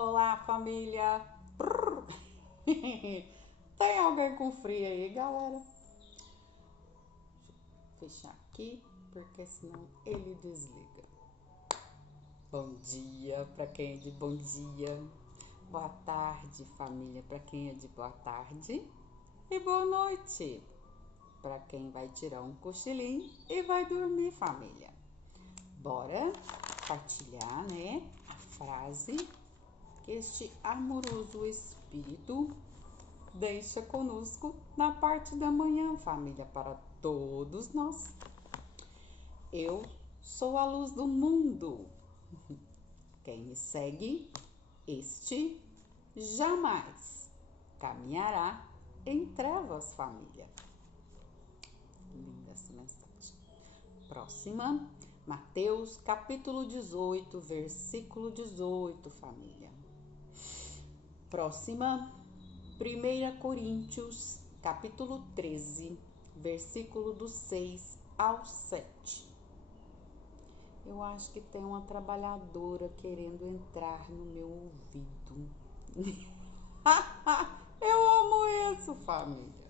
Olá, família! Prrr. Tem alguém com frio aí, galera? Deixa eu fechar aqui, porque senão ele desliga. Bom dia para quem é de bom dia. Boa tarde, família, para quem é de boa tarde. E boa noite para quem vai tirar um cochilinho e vai dormir, família. Bora partilhar, né, a frase que este amoroso Espírito deixa conosco na parte da manhã, família, para todos nós. Eu sou a luz do mundo. Quem me segue, este jamais caminhará em trevas, família. Linda essa mensagem. Próxima, Mateus capítulo 18, versículo 18, família. Próxima, 1 Coríntios capítulo 13, versículo do 6 ao 7. Eu acho que tem uma trabalhadora querendo entrar no meu ouvido. Eu amo isso, família.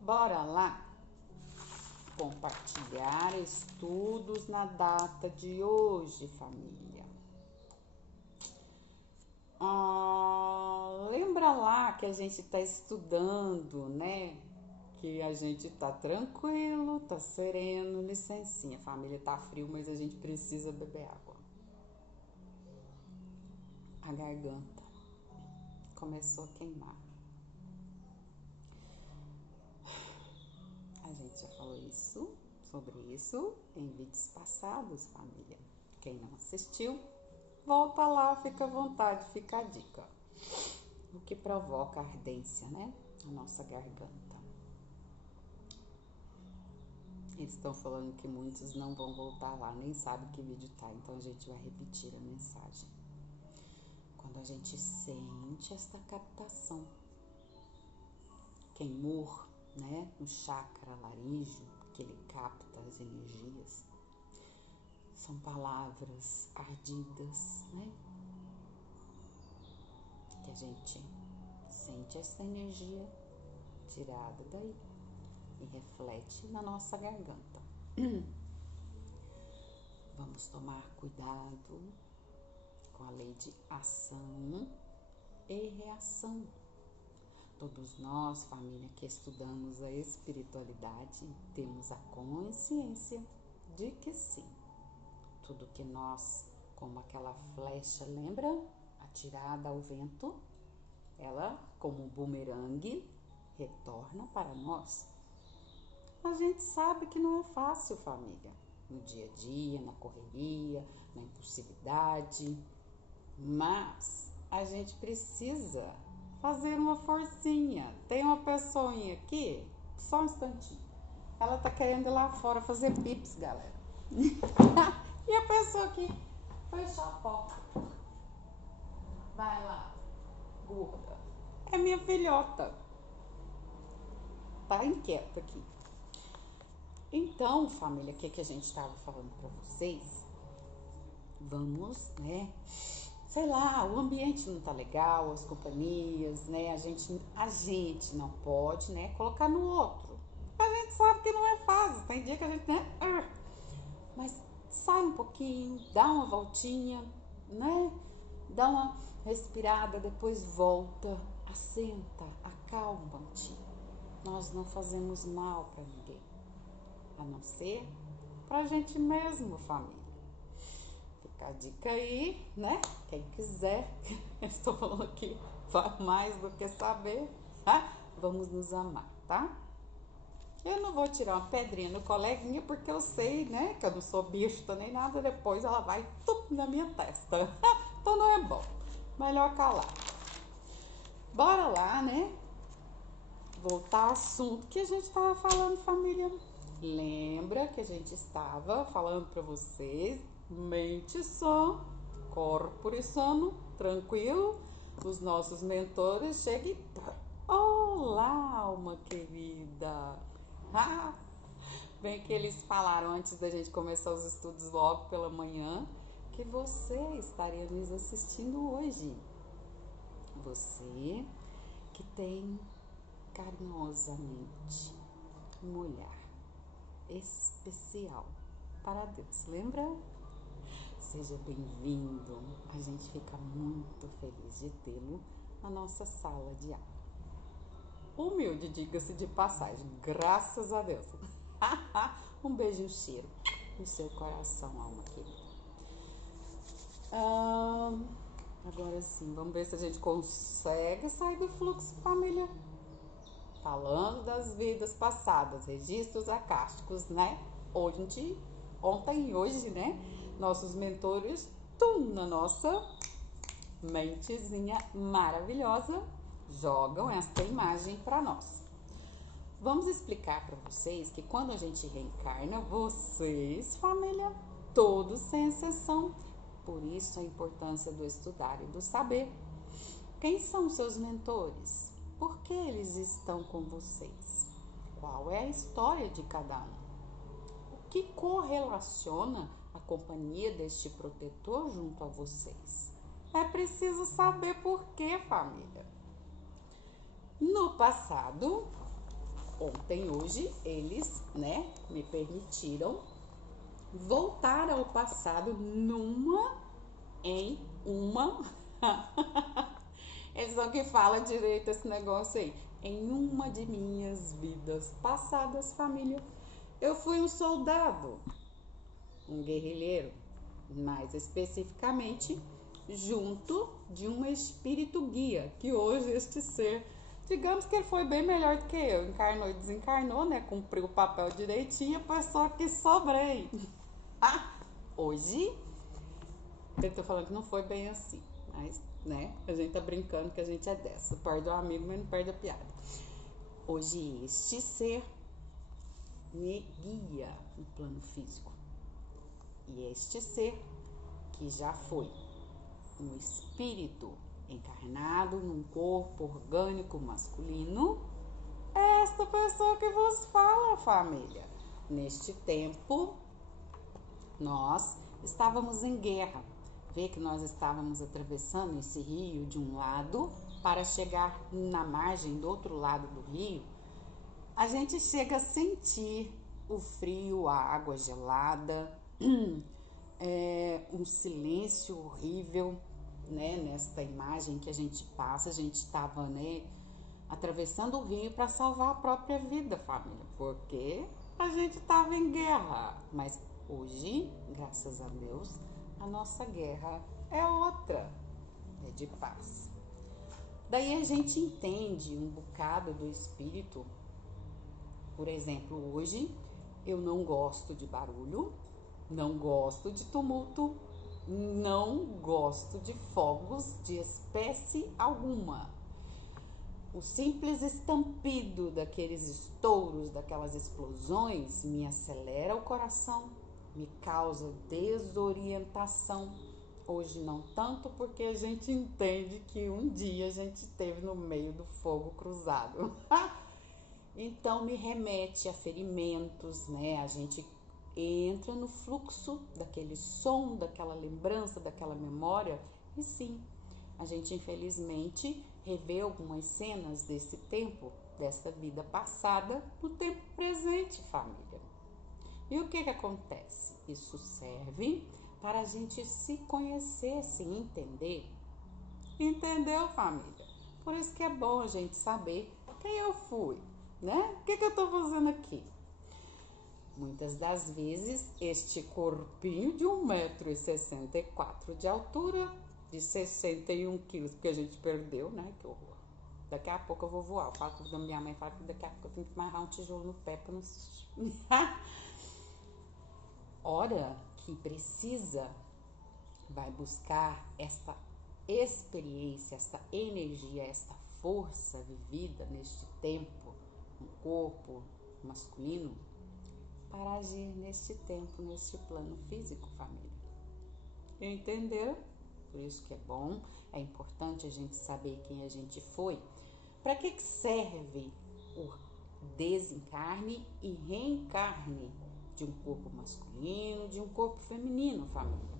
Bora lá compartilhar estudos na data de hoje, família. Lembra lá que a gente está estudando, né? Que a gente tá tranquilo, tá sereno, licencinha. Família, tá frio, mas a gente precisa beber água. A garganta começou a queimar. A gente já falou sobre isso em vídeos passados, família. Quem não assistiu, volta lá, fica à vontade, fica a dica. O que provoca ardência, né? A nossa garganta. Eles estão falando que muitos não vão voltar lá, nem sabem que vídeo tá, então a gente vai repetir a mensagem. Quando a gente sente esta captação, queimor, né, no chakra laríngeo, que ele capta as energias, são palavras ardidas, né, que a gente sente essa energia tirada daí e reflete na nossa garganta. Vamos tomar cuidado com a lei de ação e reação. Todos nós, família, que estudamos a espiritualidade, temos a consciência de que sim, tudo que nós, como aquela flecha, lembra? Atirada ao vento, ela, como um bumerangue, retorna para nós. A gente sabe que não é fácil, família, no dia a dia, na correria, na impulsividade, mas a gente precisa fazer uma forcinha. Tem uma pessoinha aqui, só um instantinho, ela tá querendo ir lá fora fazer pips, galera. E a pessoa aqui fechou a porta. Vai lá, gorda. É minha filhota. Tá inquieta aqui. Então, família, o que a gente estava falando para vocês? Vamos, né? Sei lá, o ambiente não tá legal, as companhias, né? A gente não pode, né, colocar no outro. A gente sabe que não é fácil, tem dia que a gente, né? Mas sai um pouquinho, dá uma voltinha, né? Dá uma respirada, depois volta, assenta, acalma-te. Nós não fazemos mal para ninguém, a não ser pra gente mesmo, família. Fica a dica aí, né? Quem quiser, estou falando aqui, vai mais do que saber, tá? Vamos nos amar, tá? Eu não vou tirar uma pedrinha no coleguinha, porque eu sei, né, que eu não sou besta nem nada, depois ela vai na minha testa. Então não é bom, melhor calar. Bora lá, né? Voltar ao assunto que a gente estava falando, família. Lembra que a gente estava falando para vocês, mente sã, corpo sano, tranquilo. Os nossos mentores chegam e... Olá, alma querida! Bem que eles falaram antes da gente começar os estudos logo pela manhã, que você estaria nos assistindo hoje. Você que tem carinhosamente um olhar especial para Deus, lembra? Seja bem-vindo, a gente fica muito feliz de tê-lo na nossa sala de aula. Humilde, diga-se de passagem, graças a Deus. Um beijo e um cheiro no seu coração, alma querida. Agora sim, vamos ver se a gente consegue sair do fluxo, família. Falando das vidas passadas, registros acásticos, né? Ontem e hoje, né? Nossos mentores, na nossa mentezinha maravilhosa, jogam esta imagem para nós. Vamos explicar para vocês que quando a gente reencarna, vocês, família, todos sem exceção, por isso a importância do estudar e do saber. Quem são seus mentores? Por que eles estão com vocês? Qual é a história de cada um? O que correlaciona a companhia deste protetor junto a vocês? É preciso saber por quê, família. No passado, ontem e hoje, eles, me permitiram voltar ao passado eles são que fala direito esse negócio aí. Em uma de minhas vidas passadas, família, eu fui um soldado, um guerrilheiro, mais especificamente, junto de um espírito guia, que hoje este ser, digamos que ele foi bem melhor do que eu, encarnou e desencarnou, cumpriu o papel direitinho, pois só que sobrei. Hoje, eu tô falando que não foi bem assim, mas, a gente tá brincando que a gente é dessa, perde o amigo, mas não perde a piada. Hoje, este ser me guia no plano físico. E este ser, que já foi um espírito encarnado num corpo orgânico masculino, é esta pessoa que vos fala, família. Neste tempo, nós estávamos em guerra. Vê que nós estávamos atravessando esse rio de um lado para chegar na margem do outro lado do rio. A gente chega a sentir o frio, a água gelada, um silêncio horrível, nesta imagem que a gente passa. A gente estava, atravessando o rio para salvar a própria vida, família, porque a gente estava em guerra. Mas hoje, graças a Deus, a nossa guerra é outra, é de paz. Daí a gente entende um bocado do espírito. Por exemplo, hoje eu não gosto de barulho, não gosto de tumulto, não gosto de fogos de espécie alguma. O simples estampido daqueles estouros, daquelas explosões, me acelera o coração, me causa desorientação. Hoje não tanto, porque a gente entende que um dia a gente esteve no meio do fogo cruzado. Então me remete a ferimentos, a gente entra no fluxo daquele som, daquela lembrança, daquela memória. E sim, a gente infelizmente revê algumas cenas desse tempo, dessa vida passada, no tempo presente, família. E o que acontece? Isso serve para a gente se conhecer, se entender. Entendeu, família? Por isso que é bom a gente saber quem eu fui, O que eu estou fazendo aqui? Muitas das vezes, este corpinho de 1,64 m de altura, de 61 quilos, porque a gente perdeu, Que horror. Daqui a pouco eu vou voar. Eu falo da minha mãe, fala que daqui a pouco eu tenho que amarrar um tijolo no pé para não... Hora que precisa, vai buscar esta experiência, esta energia, esta força vivida neste tempo, no corpo masculino, para agir neste tempo, neste plano físico, família. Entendeu? Por isso que é bom, é importante a gente saber quem a gente foi. Para que serve o desencarne e reencarne de um corpo masculino, de um corpo feminino, família?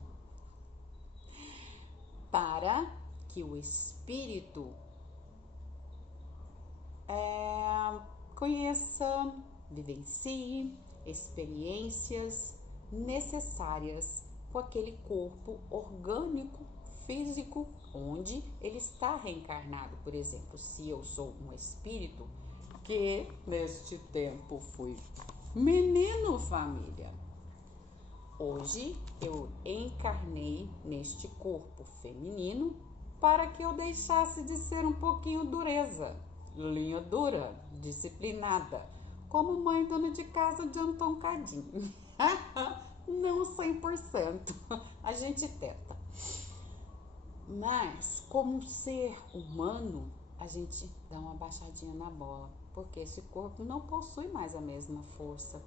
para que o espírito conheça, vivencie experiências necessárias com aquele corpo orgânico, físico, onde ele está reencarnado. Por exemplo, se eu sou um espírito que neste tempo fui menino, família, hoje eu encarnei neste corpo feminino para que eu deixasse de ser um pouquinho dureza, linha dura, disciplinada, como mãe dona de casa adiantou um cadinho. Não 100%, a gente tenta. Mas, como ser humano, a gente dá uma baixadinha na bola, porque esse corpo não possui mais a mesma força,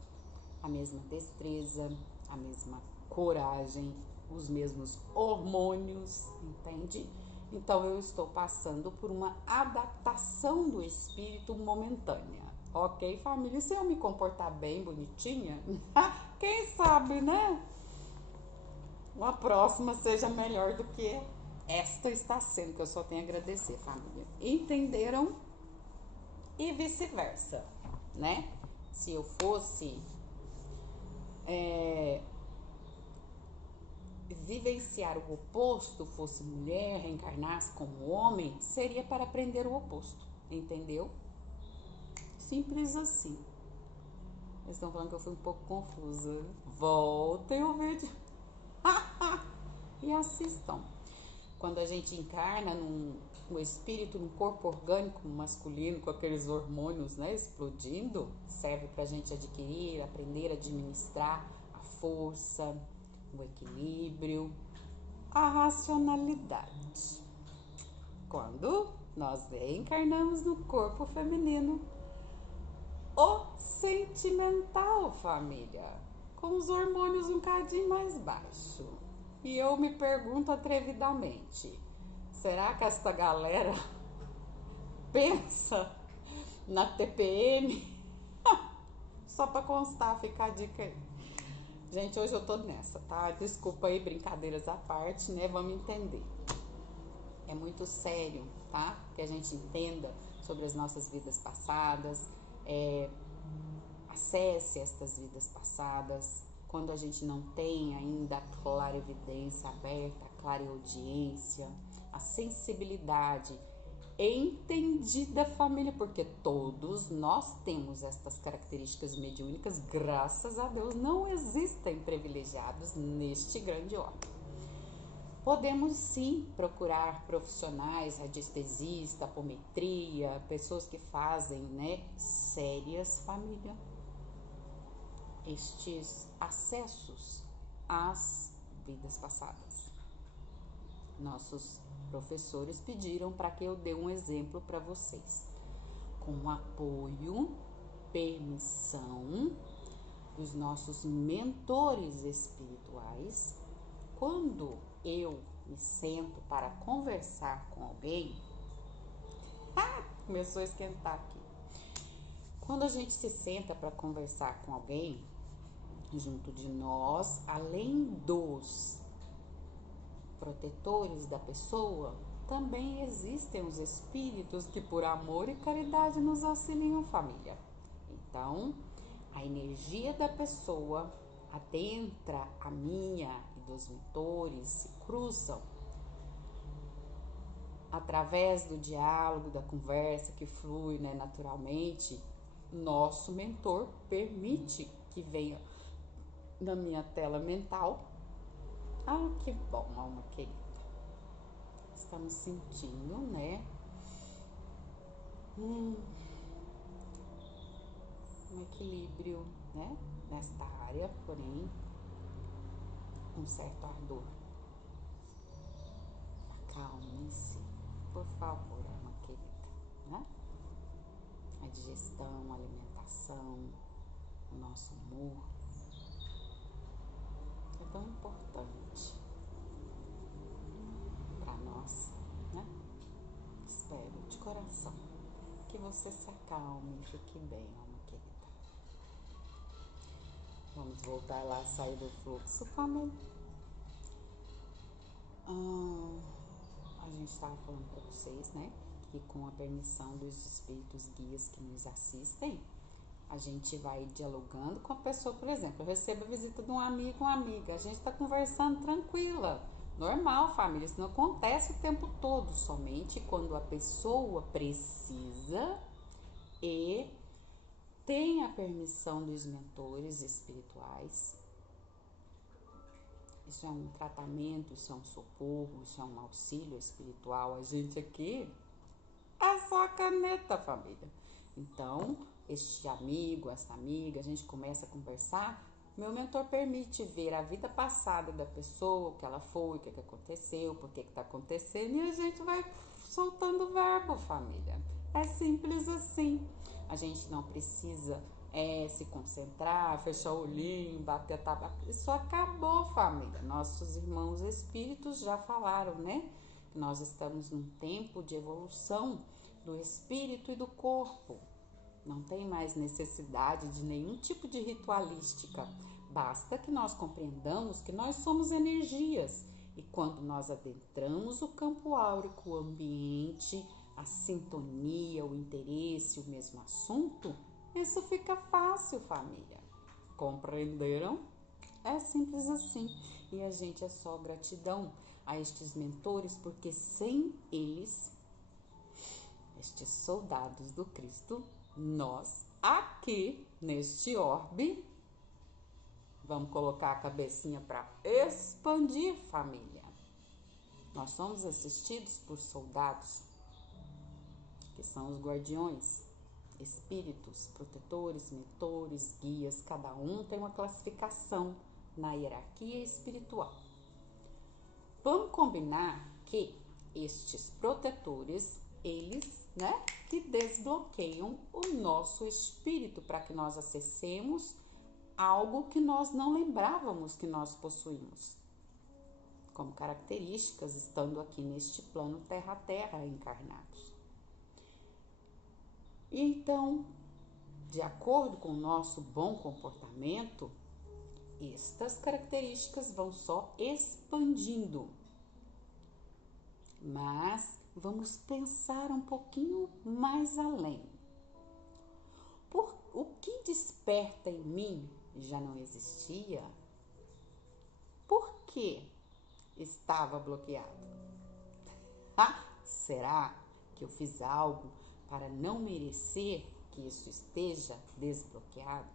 a mesma destreza, a mesma coragem, os mesmos hormônios, entende? Então eu estou passando por uma adaptação do espírito momentânea. Ok, família? Se eu me comportar bem, bonitinha, quem sabe, né? Uma próxima seja melhor do que esta está sendo, que eu só tenho a agradecer, família. Entenderam? E vice-versa, né? Se eu fosse vivenciar o oposto, fosse mulher, reencarnasse como homem, seria para aprender o oposto, entendeu? Simples assim. Eles estão falando que eu fui um pouco confusa. Voltem o vídeo e assistam. Quando a gente encarna um espírito num corpo orgânico masculino, com aqueles hormônios, né, explodindo, serve para a gente adquirir, aprender a administrar a força, o equilíbrio, a racionalidade. Quando nós reencarnamos no corpo feminino, o sentimental, família, com os hormônios um cadinho mais baixo. E eu me pergunto atrevidamente, será que essa galera pensa na TPM? Só para constar, fica a dica aí. Gente, hoje eu tô nessa, tá? Desculpa aí, brincadeiras à parte, né? Vamos entender. É muito sério, tá? Que a gente entenda sobre as nossas vidas passadas, acesse estas vidas passadas. Quando a gente não tem ainda a clarevidência aberta, a clareaudiência, a sensibilidade entendida, família, porque todos nós temos estas características mediúnicas, graças a Deus, não existem privilegiados neste grande orbe. Podemos sim procurar profissionais, radiestesista, apometria, pessoas que fazem, né, sérias, família, estes acessos às vidas passadas. Nossos professores pediram para que eu dê um exemplo para vocês, com apoio, permissão dos nossos mentores espirituais. Quando eu me sento para conversar com alguém, começou a esquentar aqui. Quando a gente se senta para conversar com alguém, junto de nós, além dos protetores da pessoa, também existem os espíritos que por amor e caridade nos auxiliam, família. Então, a energia da pessoa adentra a minha e dos mentores, se cruzam através do diálogo, da conversa que flui, né, naturalmente. Nosso mentor permite que venha na minha tela mental. Ah, que bom, alma querida. Estamos sentindo, né? Um equilíbrio, né? Nesta área, porém, um certo ardor. Acalme-se, por favor, alma querida, né? A digestão, a alimentação, o nosso humor é tão importante para nós, né? Espero de coração que você se acalme e fique bem, alma querida. Vamos voltar lá, sair do fluxo, família. gente estava falando para vocês, né? Que com a permissão dos espíritos guias que nos assistem, a gente vai dialogando com a pessoa. Por exemplo, eu recebo a visita de um amigo, uma amiga, a gente está conversando tranquila, normal, família. Isso não acontece o tempo todo, somente quando a pessoa precisa e tem a permissão dos mentores espirituais. Isso é um tratamento, isso é um socorro, isso é um auxílio espiritual. A gente aqui é só a caneta, família. Então, este amigo, essa amiga, a gente começa a conversar. Meu mentor permite ver a vida passada da pessoa, o que ela foi, o que aconteceu, por que está acontecendo, e a gente vai soltando o verbo, família. É simples assim. A gente não precisa se concentrar, fechar o olhinho, bater a tabaco. Isso acabou, família. Nossos irmãos espíritos já falaram, né? Que nós estamos num tempo de evolução do espírito e do corpo. Não tem mais necessidade de nenhum tipo de ritualística. Basta que nós compreendamos que nós somos energias. E quando nós adentramos o campo áurico, o ambiente, a sintonia, o interesse, o mesmo assunto, isso fica fácil, família. Compreenderam? É simples assim. E a gente é só gratidão a estes mentores, porque sem eles, estes soldados do Cristo, nós aqui neste orbe, vamos colocar a cabecinha para expandir, família. Nós somos assistidos por soldados, que são os guardiões, espíritos, protetores, mentores, guias. Cada um tem uma classificação na hierarquia espiritual. Vamos combinar que estes protetores, eles, né, que desbloqueiam o nosso espírito para que nós acessemos algo que nós não lembrávamos que nós possuímos, como características estando aqui neste plano terra-terra encarnados. Então, de acordo com o nosso bom comportamento, estas características vão só expandindo. Mas vamos pensar um pouquinho mais além. O que desperta em mim já não existia? Por que estava bloqueado? Será que eu fiz algo para não merecer que isso esteja desbloqueado?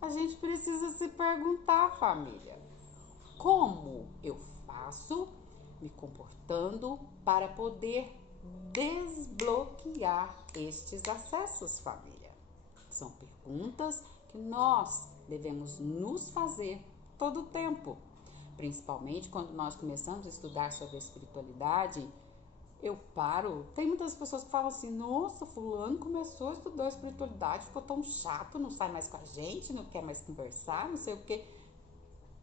A gente precisa se perguntar, família, como eu faço me comportando para poder desbloquear estes acessos, família? São perguntas que nós devemos nos fazer todo o tempo, principalmente quando nós começamos a estudar sobre a espiritualidade. Eu paro, tem muitas pessoas que falam assim: nossa, fulano começou a estudar a espiritualidade, ficou tão chato, não sai mais com a gente, não quer mais conversar, não sei o que.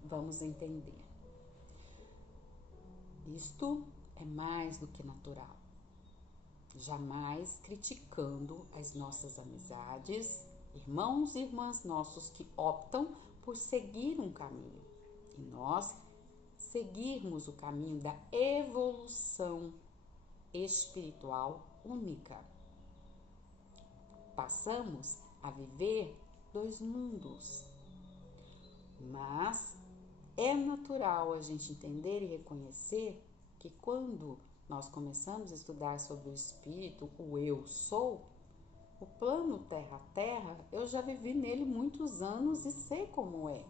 Vamos entender. Isto é mais do que natural. Jamais criticando as nossas amizades, irmãos e irmãs nossos que optam por seguir um caminho. E nós seguirmos o caminho da evolução espiritual única. Passamos a viver dois mundos. Mas é natural a gente entender e reconhecer que quando nós começamos a estudar sobre o espírito, o eu sou, o plano terra-terra, eu já vivi nele muitos anos e sei como é.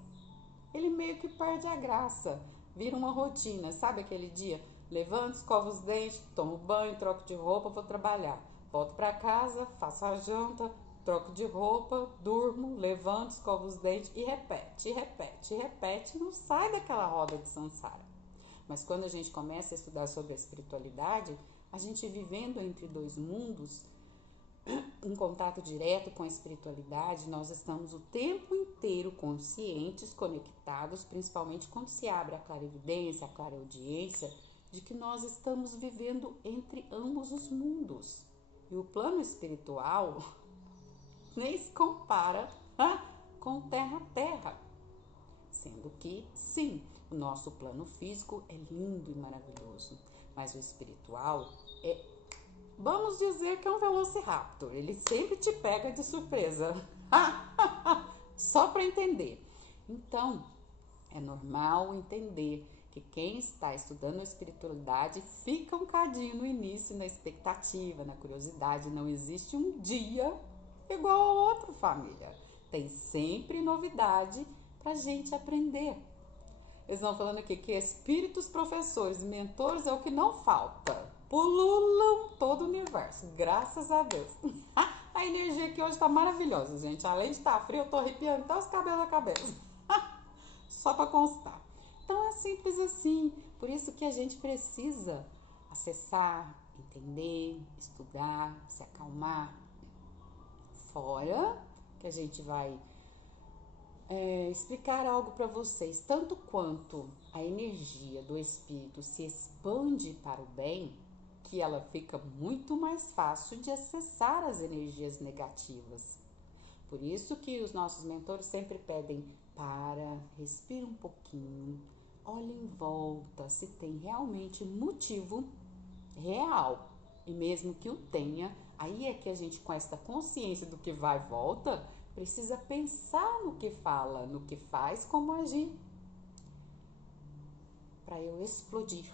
Ele meio que perde a graça, vira uma rotina, sabe aquele dia? Levanto, escovo os dentes, tomo banho, troco de roupa, vou trabalhar. Volto para casa, faço a janta, troco de roupa, durmo, levanto, escovo os dentes e repete, não sai daquela roda de samsara. Mas quando a gente começa a estudar sobre a espiritualidade, a gente vivendo entre dois mundos, em contato direto com a espiritualidade, nós estamos o tempo inteiro conscientes, conectados, principalmente quando se abre a clarividência, a clareaudiência, de que nós estamos vivendo entre ambos os mundos. E o plano espiritual nem se compara com terra-terra. Sendo que, sim, o nosso plano físico é lindo e maravilhoso. Mas o espiritual vamos dizer que é um velociraptor. Ele sempre te pega de surpresa. Só para entender. Então, é normal entender que quem está estudando a espiritualidade fica um cadinho no início, na expectativa, na curiosidade. Não existe um dia igual ao outro, família. Tem sempre novidade pra gente aprender. Eles estão falando aqui que espíritos, professores, mentores é o que não falta. Pululam todo o universo, graças a Deus. A energia aqui hoje tá maravilhosa, gente. Além de estar frio, eu tô arrepiando até os cabelos da cabeça. Só para constar. Então é simples assim. Por isso que a gente precisa acessar, entender, estudar, se acalmar. Fora que a gente vai explicar algo para vocês. Tanto quanto a energia do espírito se expande para o bem, que ela fica muito mais fácil de acessar as energias negativas. Por isso que os nossos mentores sempre pedem: respira um pouquinho, olha em volta se tem realmente motivo real. E mesmo que o tenha, aí é que a gente, com esta consciência do que vai e volta, precisa pensar no que fala, no que faz, como agir. Para eu explodir,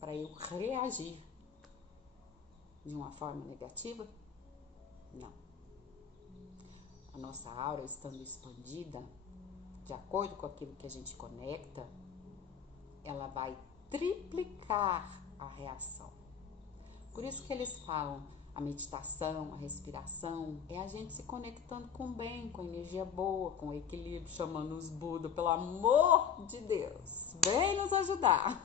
para eu reagir de uma forma negativa? Não. A nossa aura estando expandida, de acordo com aquilo que a gente conecta, ela vai triplicar a reação. Por isso que eles falam, a meditação, a respiração, é a gente se conectando com o bem, com a energia boa, com o equilíbrio, chamando os Buda, pelo amor de Deus, vem nos ajudar.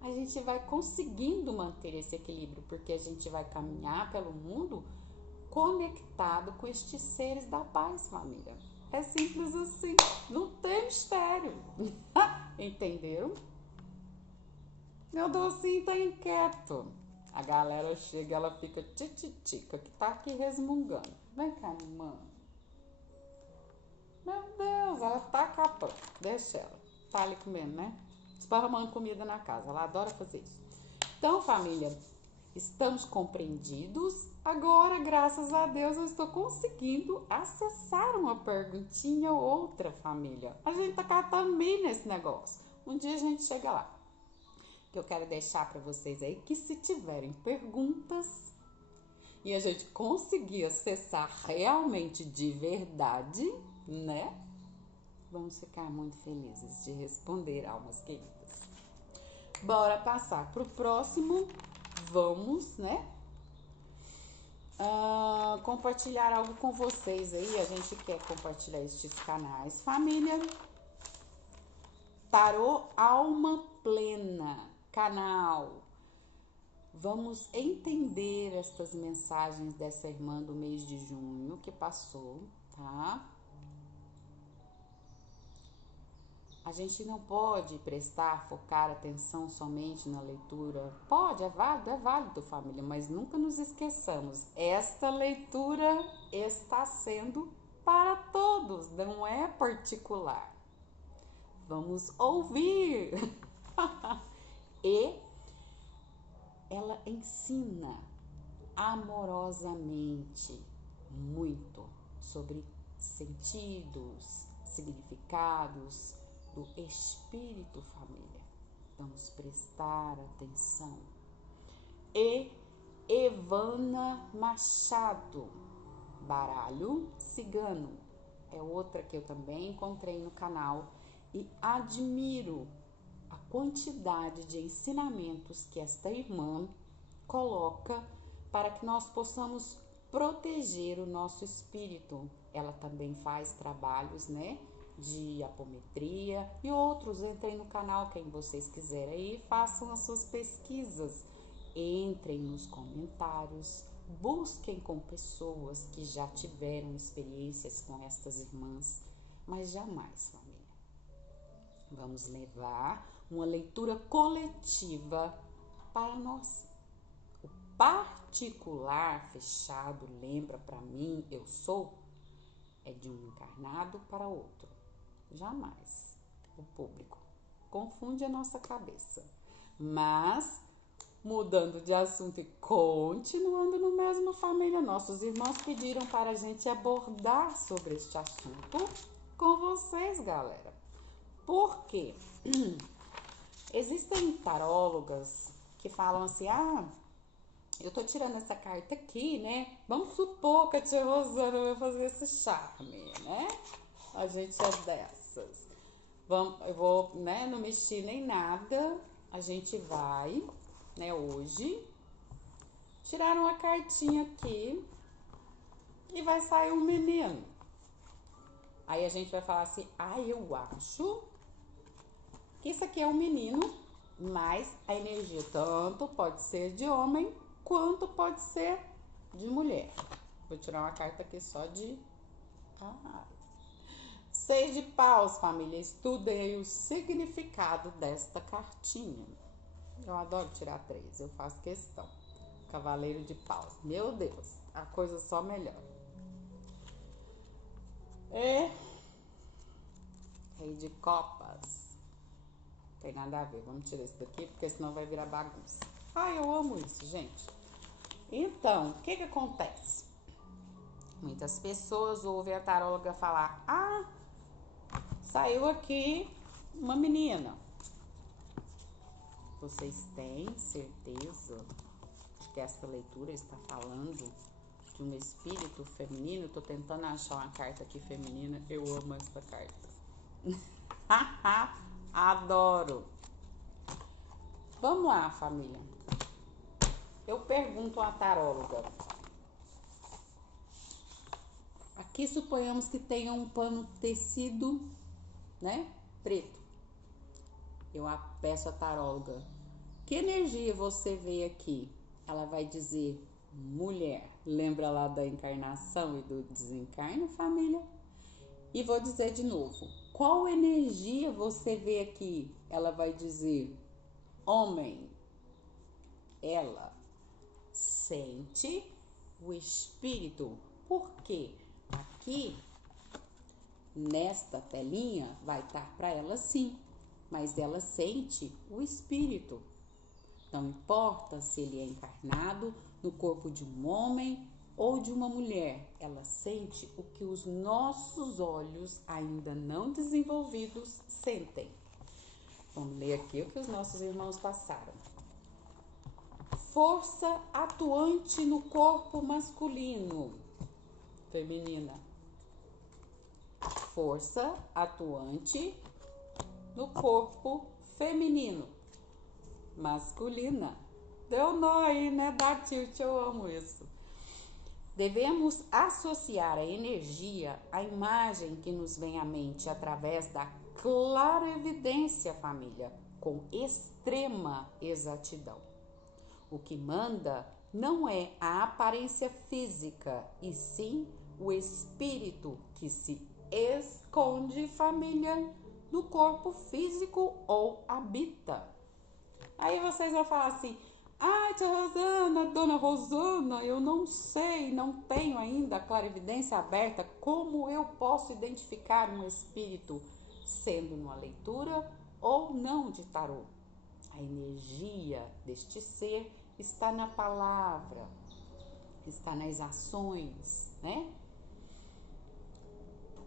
A gente vai conseguindo manter esse equilíbrio, porque a gente vai caminhar pelo mundo conectado com estes seres da paz, família. É simples assim, não tem mistério. Entenderam? Meu docinho tá inquieto. A galera chega, ela fica tititica, que tá aqui resmungando. Vem cá, mamãe. Meu Deus, ela tá capando. Deixa ela. Tá ali comendo, né? Esparramando comida na casa. Ela adora fazer isso. Então, família, estamos compreendidos. Agora, graças a Deus, eu estou conseguindo acessar uma perguntinha ou outra, família. A gente tá catando milho nesse negócio. Um dia a gente chega lá. Que eu quero deixar para vocês aí que, se tiverem perguntas e a gente conseguir acessar realmente de verdade, né? Vamos ficar muito felizes de responder, almas queridas. Bora passar pro próximo. Vamos, né? Compartilhar algo com vocês aí. A gente quer compartilhar estes canais. Família Tarô Alma Plena canal. Vamos entender estas mensagens dessa irmã do mês de junho que passou, tá? A gente não pode focar atenção somente na leitura. Pode, é válido, família, mas nunca nos esqueçamos. Esta leitura está sendo para todos, não é particular. Vamos ouvir. E ela ensina amorosamente muito sobre sentidos, significados do espírito, família. Vamos prestar atenção. E Evana Machado, baralho cigano, é outra que eu também encontrei no canal e admiro a quantidade de ensinamentos que esta irmã coloca para que nós possamos proteger o nosso espírito. Ela também faz trabalhos, né, de apometria e outros. Entrem no canal, quem vocês quiserem aí, façam as suas pesquisas. Entrem nos comentários, busquem com pessoas que já tiveram experiências com estas irmãs, mas jamais, família. Vamos levar uma leitura coletiva para nós. O particular fechado, lembra, para mim, eu sou, é de um encarnado para outro. Jamais o público confunde a nossa cabeça. Mas, mudando de assunto e continuando no mesmo, família, nossos irmãos pediram para a gente abordar sobre este assunto com vocês, galera. Por quê? Existem tarólogas que falam assim, eu tô tirando essa carta aqui, né? Vamos supor que a tia Rosana vai fazer esse charme, né? A gente é dessas. Eu vou, né, não mexer nem nada. A gente vai, né, hoje, tirar uma cartinha aqui e vai sair um menino. Aí a gente vai falar assim, eu acho que isso aqui é um menino, mas a energia tanto pode ser de homem quanto pode ser de mulher. Vou tirar uma carta aqui só de... 6 de paus, família. Estudem aí o significado desta cartinha. Eu adoro tirar 3, eu faço questão. Cavaleiro de paus. Meu Deus, a coisa só melhora. Rei de copas. Não tem nada a ver. Vamos tirar isso daqui, porque senão vai virar bagunça. Eu amo isso, gente. Então, o que acontece? Muitas pessoas ouvem a taróloga falar, saiu aqui uma menina. Vocês têm certeza de que essa leitura está falando de um espírito feminino? Tô tentando achar uma carta aqui feminina. Eu amo essa carta. Adoro. Vamos lá, família. Eu pergunto à taróloga. Aqui suponhamos que tenha um pano tecido, né, preto. Eu peço à taróloga, que energia você vê aqui? Ela vai dizer, mulher. Lembra lá da encarnação e do desencarne, família? E vou dizer de novo, qual energia você vê aqui? Ela vai dizer, homem. Ela sente o espírito. Por quê? Aqui, nesta telinha, vai estar para ela sim, mas ela sente o espírito. Não importa se ele é encarnado no corpo de um homem ou de uma mulher, ela sente o que os nossos olhos ainda não desenvolvidos sentem. Vamos ler aqui o que os nossos irmãos passaram. Força atuante no corpo masculino, feminina. Força atuante no corpo feminino, masculina. Deu nó aí, né, da tilt, eu amo isso. Devemos associar a energia à imagem que nos vem à mente através da clarevidência, família, com extrema exatidão. O que manda não é a aparência física, e sim o espírito que se esconde, família, no corpo físico ou habita. Aí vocês vão falar assim, tia Rosana, dona Rosana, eu não sei, não tenho ainda a clarividência aberta, como eu posso identificar um espírito, sendo numa leitura ou não de tarô? A energia deste ser está na palavra, está nas ações, né?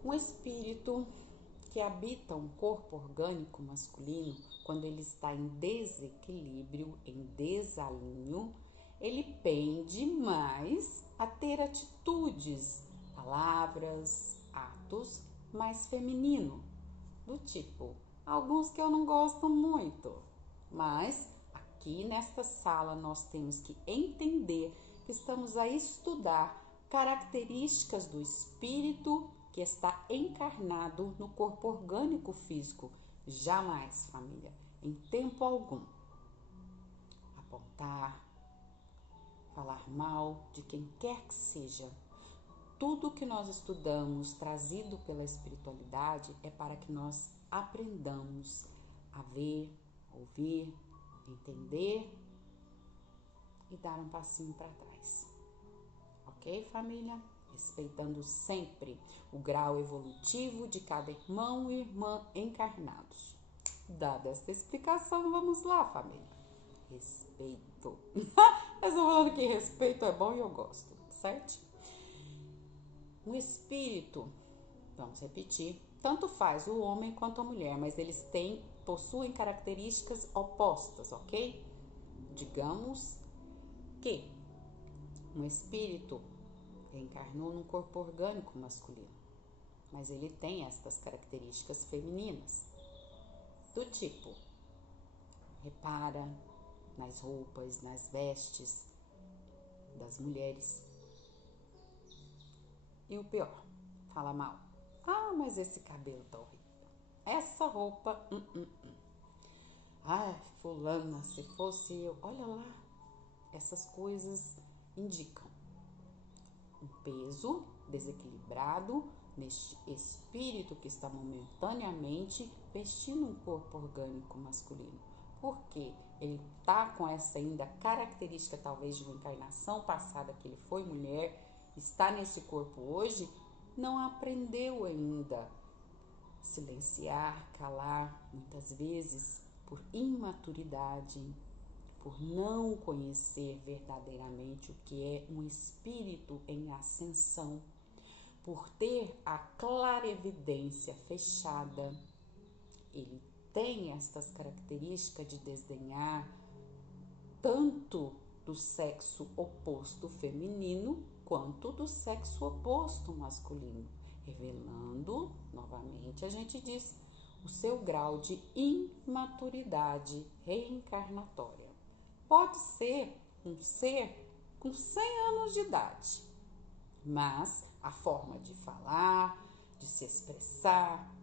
Um espírito que habita um corpo orgânico masculino, quando ele está em desequilíbrio, em desalinho, ele pende mais a ter atitudes, palavras, atos mais feminino, do tipo, alguns que eu não gosto muito, mas aqui nesta sala nós temos que entender que estamos a estudar características do espírito que está encarnado no corpo orgânico físico. Jamais, família, em tempo algum, apontar, falar mal de quem quer que seja. Tudo que nós estudamos, trazido pela espiritualidade, é para que nós aprendamos a ver, ouvir, entender e dar um passinho para trás. Ok, família? Respeitando sempre o grau evolutivo de cada irmão e irmã encarnados. Dada esta explicação, vamos lá, família. respeito. Eu estou falando que respeito é bom e eu gosto, certo? Um espírito, vamos repetir, tanto faz o homem quanto a mulher, mas eles possuem características opostas, ok? Digamos que um espírito reencarnou num corpo orgânico masculino, mas ele tem estas características femininas, do tipo, repara nas roupas, nas vestes das mulheres. E o pior, fala mal. Ah, mas esse cabelo tá horrível. Essa roupa, Ai, fulana, se fosse eu. Olha lá, essas coisas indicam um peso desequilibrado neste espírito que está momentaneamente vestindo um corpo orgânico masculino. Porque ele está com essa ainda característica talvez de uma encarnação passada que ele foi mulher, está nesse corpo hoje, não aprendeu ainda silenciar, calar, muitas vezes por imaturidade, por não conhecer verdadeiramente o que é um espírito em ascensão, por ter a clarevidência fechada. Ele tem estas características de desdenhar tanto do sexo oposto feminino quanto do sexo oposto masculino, revelando, novamente a gente diz, o seu grau de imaturidade reencarnatória. Pode ser um ser com 100 anos de idade, mas a forma de falar, de se expressar,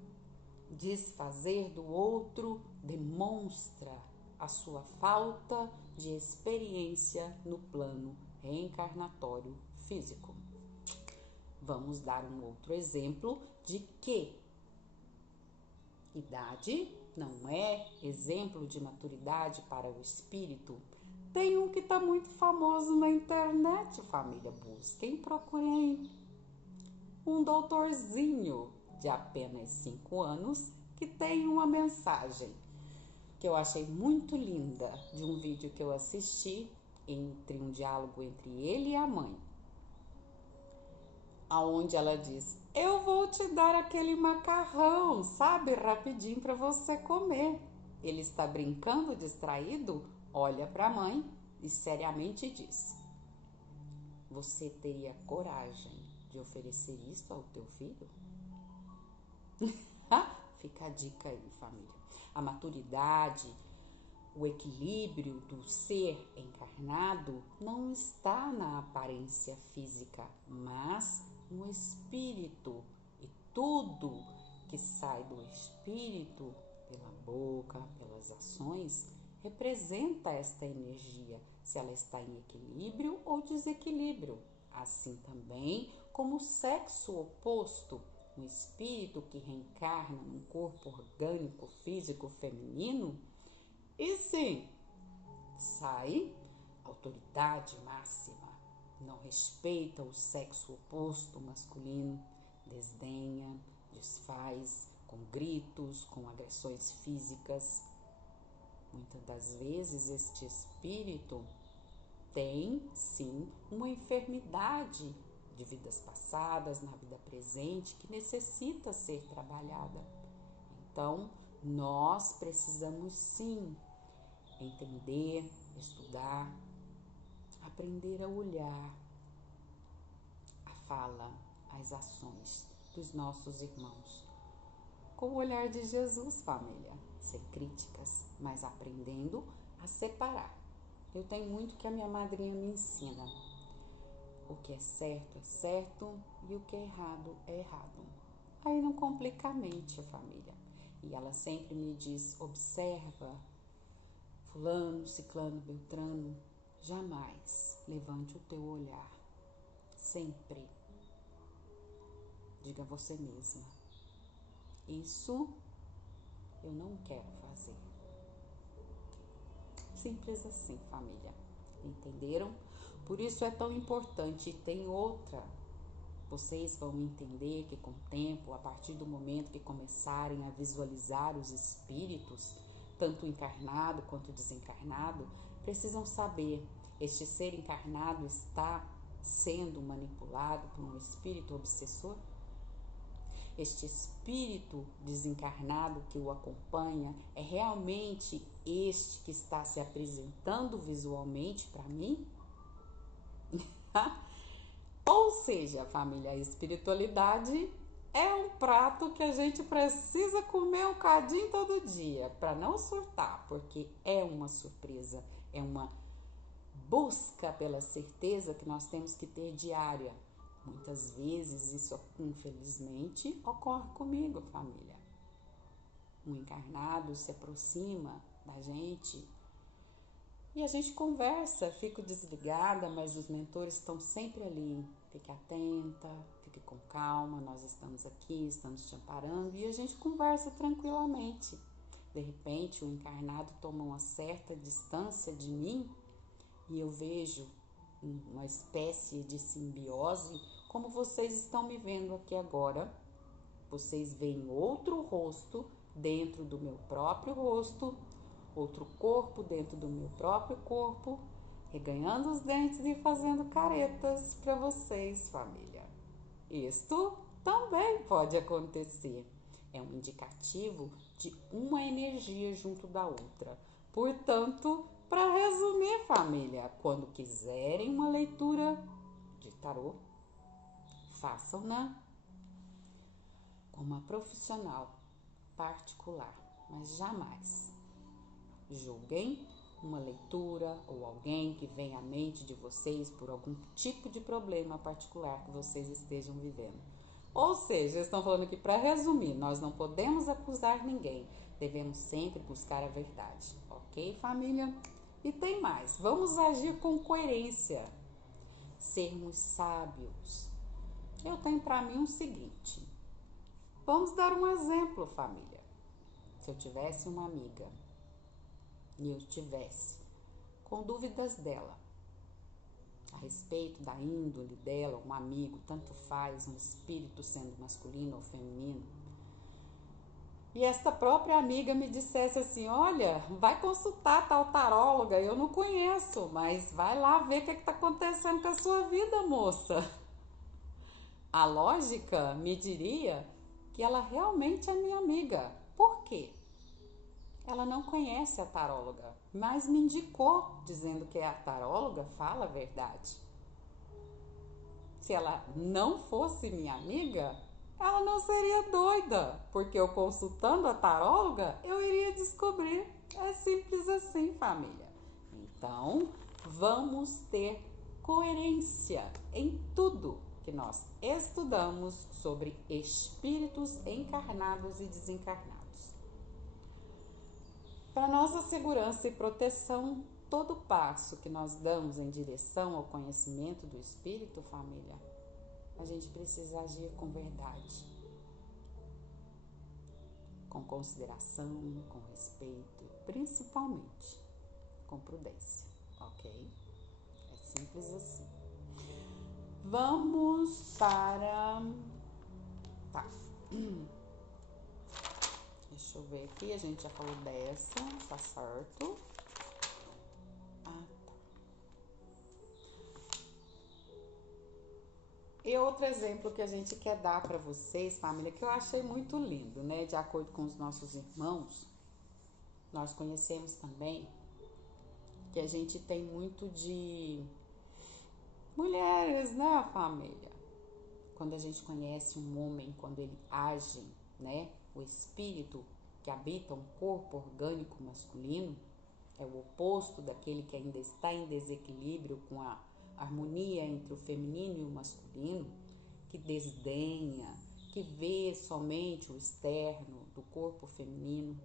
desfazer do outro demonstra a sua falta de experiência no plano reencarnatório físico. Vamos dar um outro exemplo de que idade não é exemplo de maturidade para o espírito. Tem um que está muito famoso na internet, família, busquem, procurem. Um doutorzinho de apenas 5 anos que tem uma mensagem que eu achei muito linda de um vídeo que eu assisti entre um diálogo entre ele e a mãe, aonde ela diz: eu vou te dar aquele macarrão, sabe, rapidinho para você comer. Ele está brincando, distraído, olha para a mãe e seriamente diz: você teria coragem de oferecer isso ao teu filho? Fica a dica aí, família. A maturidade, o equilíbrio do ser encarnado não está na aparência física, mas no espírito. E tudo que sai do espírito, pela boca, pelas ações, representa esta energia, se ela está em equilíbrio ou desequilíbrio. Assim também como o sexo oposto, um espírito que reencarna num corpo orgânico, físico, feminino, e sim, sai autoridade máxima, não respeita o sexo oposto masculino, desdenha, desfaz com gritos, com agressões físicas. Muitas das vezes este espírito tem sim uma enfermidade de vidas passadas, na vida presente, que necessita ser trabalhada. Então, nós precisamos sim entender, estudar, aprender a olhar a fala, as ações dos nossos irmãos com o olhar de Jesus, família, sem críticas, mas aprendendo a separar. Eu tenho muito que a minha madrinha me ensina. O que é certo e o que é errado. Aí não complica a mente, família. E ela sempre me diz: observa, fulano, ciclano, beltrano, jamais levante o teu olhar. Sempre diga a você mesma: isso eu não quero fazer. Simples assim, família. Entenderam? Por isso é tão importante. E tem outra. Vocês vão entender que com o tempo, a partir do momento que começarem a visualizar os espíritos, tanto encarnado quanto desencarnado, precisam saber: este ser encarnado está sendo manipulado por um espírito obsessor? Este espírito desencarnado que o acompanha é realmente este que está se apresentando visualmente para mim? Ou seja, família, a espiritualidade é um prato que a gente precisa comer um cadinho todo dia para não surtar, porque é uma surpresa, é uma busca pela certeza que nós temos que ter diária. Muitas vezes isso, infelizmente, ocorre comigo, família. Um encarnado se aproxima da gente e a gente conversa, fico desligada, mas os mentores estão sempre ali. Fique atenta, fique com calma, nós estamos aqui, estamos te amparando e a gente conversa tranquilamente. De repente, o encarnado toma uma certa distância de mim e eu vejo uma espécie de simbiose, como vocês estão me vendo aqui agora. Vocês veem outro rosto dentro do meu próprio rosto, outro corpo dentro do meu próprio corpo, reganhando os dentes e fazendo caretas para vocês, família. Isto também pode acontecer. É um indicativo de uma energia junto da outra. Portanto, para resumir, família, quando quiserem uma leitura de tarô, façam-na com uma profissional particular, mas jamais julguem uma leitura ou alguém que vem à mente de vocês por algum tipo de problema particular que vocês estejam vivendo. Ou seja, estão falando aqui, para resumir, nós não podemos acusar ninguém, devemos sempre buscar a verdade, ok, família? E tem mais, vamos agir com coerência, sermos sábios. Eu tenho para mim o seguinte, vamos dar um exemplo, família. Se eu tivesse uma amiga e eu tivesse com dúvidas dela a respeito da índole dela, um amigo, tanto faz, um espírito sendo masculino ou feminino, e esta própria amiga me dissesse assim, olha, vai consultar tal taróloga, eu não conheço, mas vai lá ver o que está acontecendo com a sua vida, moça. A lógica me diria que ela realmente é minha amiga. Por quê? Ela não conhece a taróloga, mas me indicou dizendo que a taróloga fala a verdade. Se ela não fosse minha amiga, ela não seria doida, porque eu consultando a taróloga, eu iria descobrir. É simples assim, família. Então, vamos ter coerência em tudo que nós estudamos sobre espíritos encarnados e desencarnados. Para nossa segurança e proteção, todo passo que nós damos em direção ao conhecimento do espírito, família, a gente precisa agir com verdade, com consideração, com respeito, principalmente com prudência, ok? É simples assim. Vamos para... Tá. Deixa eu ver aqui, a gente já falou dessa, tá certo? Ah, tá. E outro exemplo que a gente quer dar para vocês, família, que eu achei muito lindo, né? De acordo com os nossos irmãos, nós conhecemos também que a gente tem muito de mulheres, né, família? Quando a gente conhece um homem, quando ele age, né? O espírito que habita um corpo orgânico masculino é o oposto daquele que ainda está em desequilíbrio com a harmonia entre o feminino e o masculino, que desdenha, que vê somente o externo do corpo feminino.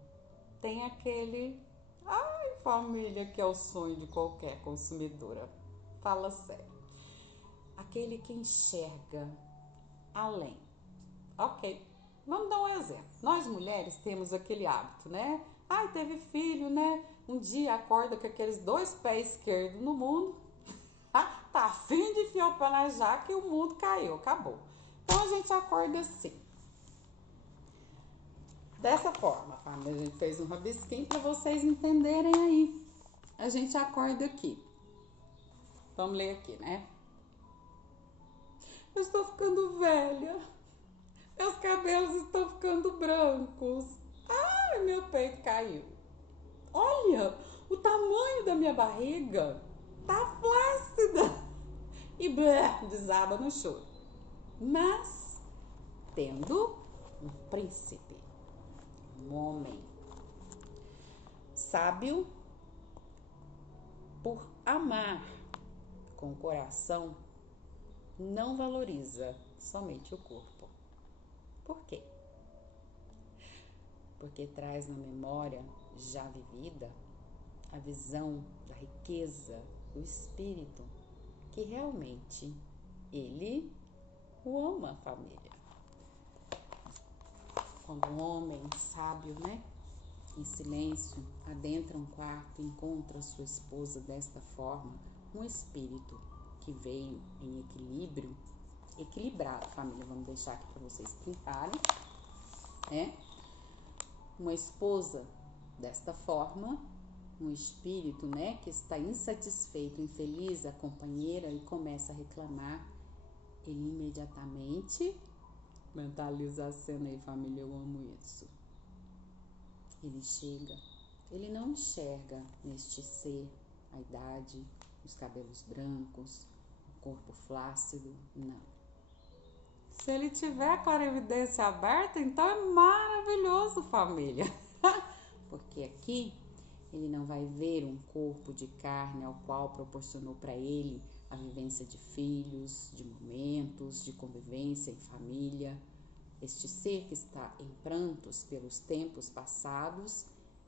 Tem aquele, ai família, que é o sonho de qualquer consumidora, fala sério, aquele que enxerga além. Ok, vamos dar um exemplo. Nós mulheres temos aquele hábito, né? Ai, teve filho, né? Um dia acorda com aqueles 2 pés esquerdos no mundo, tá a fim de enfiar o pé na jaca e o mundo caiu, acabou. Então a gente acorda assim. Dessa forma, família, a gente fez um rabisquinho para vocês entenderem aí. a gente acorda aqui. Vamos ler aqui, né? Eu estou ficando velha. Meus cabelos estão ficando brancos. Ai, meu peito caiu. Olha, o tamanho da minha barriga tá flácida. E desaba no choro. Mas, tendo um príncipe, um homem sábio, por amar com o coração, não valoriza somente o corpo. Por quê? Porque traz na memória já vivida a visão da riqueza do espírito, que realmente ele o ama, família. Quando um homem sábio, né, em silêncio, adentra um quarto e encontra sua esposa desta forma, um espírito que veio em equilíbrio, equilibrado, família, vamos deixar aqui para vocês pintarem, né? Uma esposa desta forma, um espírito, né, que está insatisfeito, infeliz, a companheira e começa a reclamar, ele imediatamente mentaliza a cena aí, família, eu amo isso. Ele chega, ele não enxerga neste ser a idade, os cabelos brancos, o corpo flácido, não. Se ele tiver a clarividência aberta, então é maravilhoso, família. Porque aqui ele não vai ver um corpo de carne ao qual proporcionou para ele a vivência de filhos, de momentos, de convivência em família. Este ser que está em prantos pelos tempos passados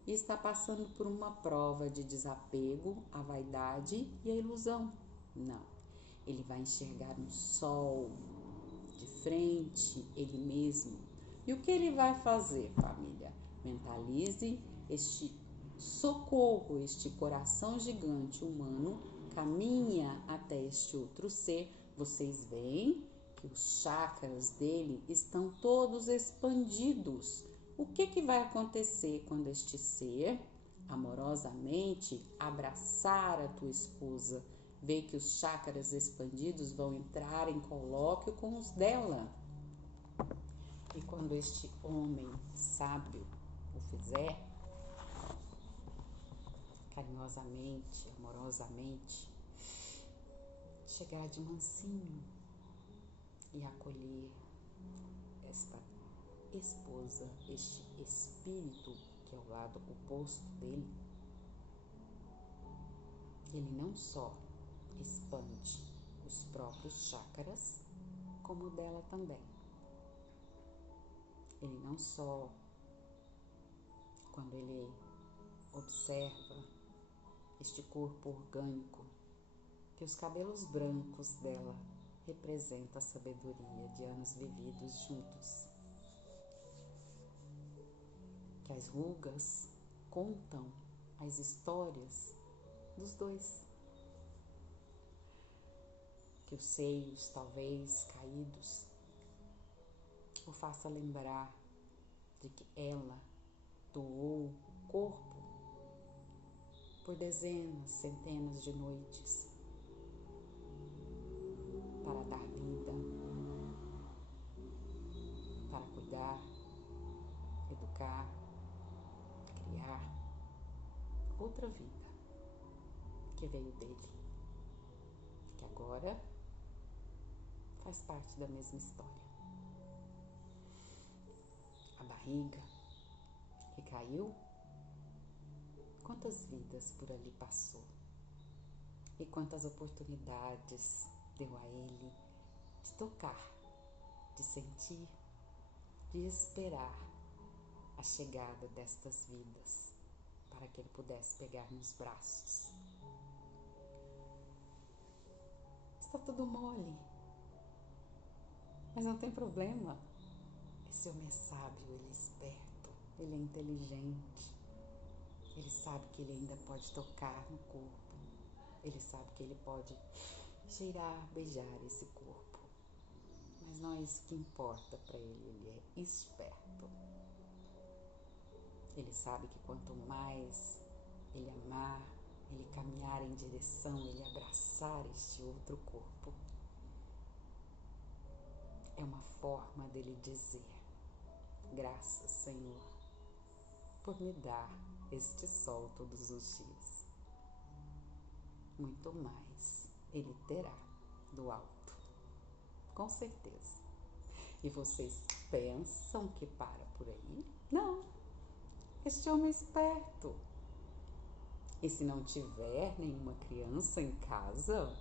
e está passando por uma prova de desapego à vaidade e à ilusão. Não, ele vai enxergar um sol de frente, ele mesmo. E o que ele vai fazer, família? Mentalize este socorro, este coração gigante humano caminha até este outro ser. Vocês veem que os chakras dele estão todos expandidos. O que vai acontecer quando este ser amorosamente abraçar a tua esposa? Vê que os chakras expandidos vão entrar em colóquio com os dela. E quando este homem sábio o fizer, carinhosamente, amorosamente, chegar de mansinho e acolher esta esposa, este espírito que é o lado oposto dele, ele não só expande os próprios chakras, como o dela também. Ele não só, quando ele observa este corpo orgânico, que os cabelos brancos dela representam a sabedoria de anos vividos juntos, que as rugas contam as histórias dos dois, que os seios talvez caídos o faça lembrar de que ela doou o corpo por dezenas, centenas de noites para dar vida, para cuidar, educar, criar outra vida que veio dele, que agora faz parte da mesma história. A barriga que caiu, quantas vidas por ali passou e quantas oportunidades deu a ele de tocar, de sentir, de esperar a chegada destas vidas para que ele pudesse pegar nos braços. Está tudo mole, mas não tem problema. Esse homem é sábio, ele é esperto, ele é inteligente. Ele sabe que ele ainda pode tocar no corpo. Ele sabe que ele pode cheirar, beijar esse corpo. Mas não é isso que importa para ele, ele é esperto. Ele sabe que quanto mais ele amar, ele caminhar em direção, ele abraçar este outro corpo. É uma forma dele dizer: graças, Senhor, por me dar este sol todos os dias. Muito mais ele terá do alto, com certeza. E vocês pensam que para por aí? Não. Este homem é esperto. E se não tiver nenhuma criança em casa,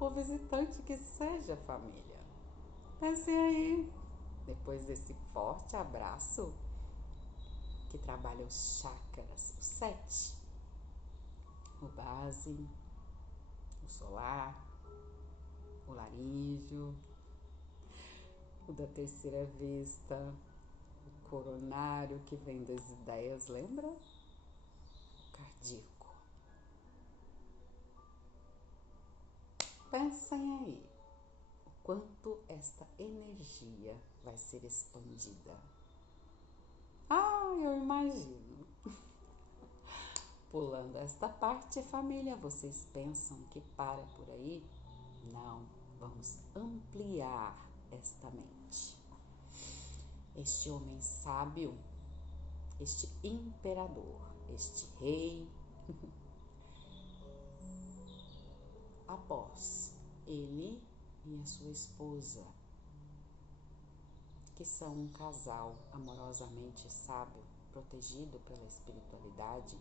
ou visitante que seja, família, pensem aí, depois desse forte abraço, que trabalha os chakras, os 7, o base, o solar, o laríngeo, o da terceira vista, o coronário, que vem das ideias, lembra? O cardíaco. Pensem aí, o quanto esta energia vai ser expandida. Eu imagino. Pulando esta parte, família, vocês pensam que para por aí? Não, vamos ampliar esta mente. Este homem sábio, este imperador, este rei, após ele e a sua esposa, que são um casal amorosamente sábio, protegido pela espiritualidade,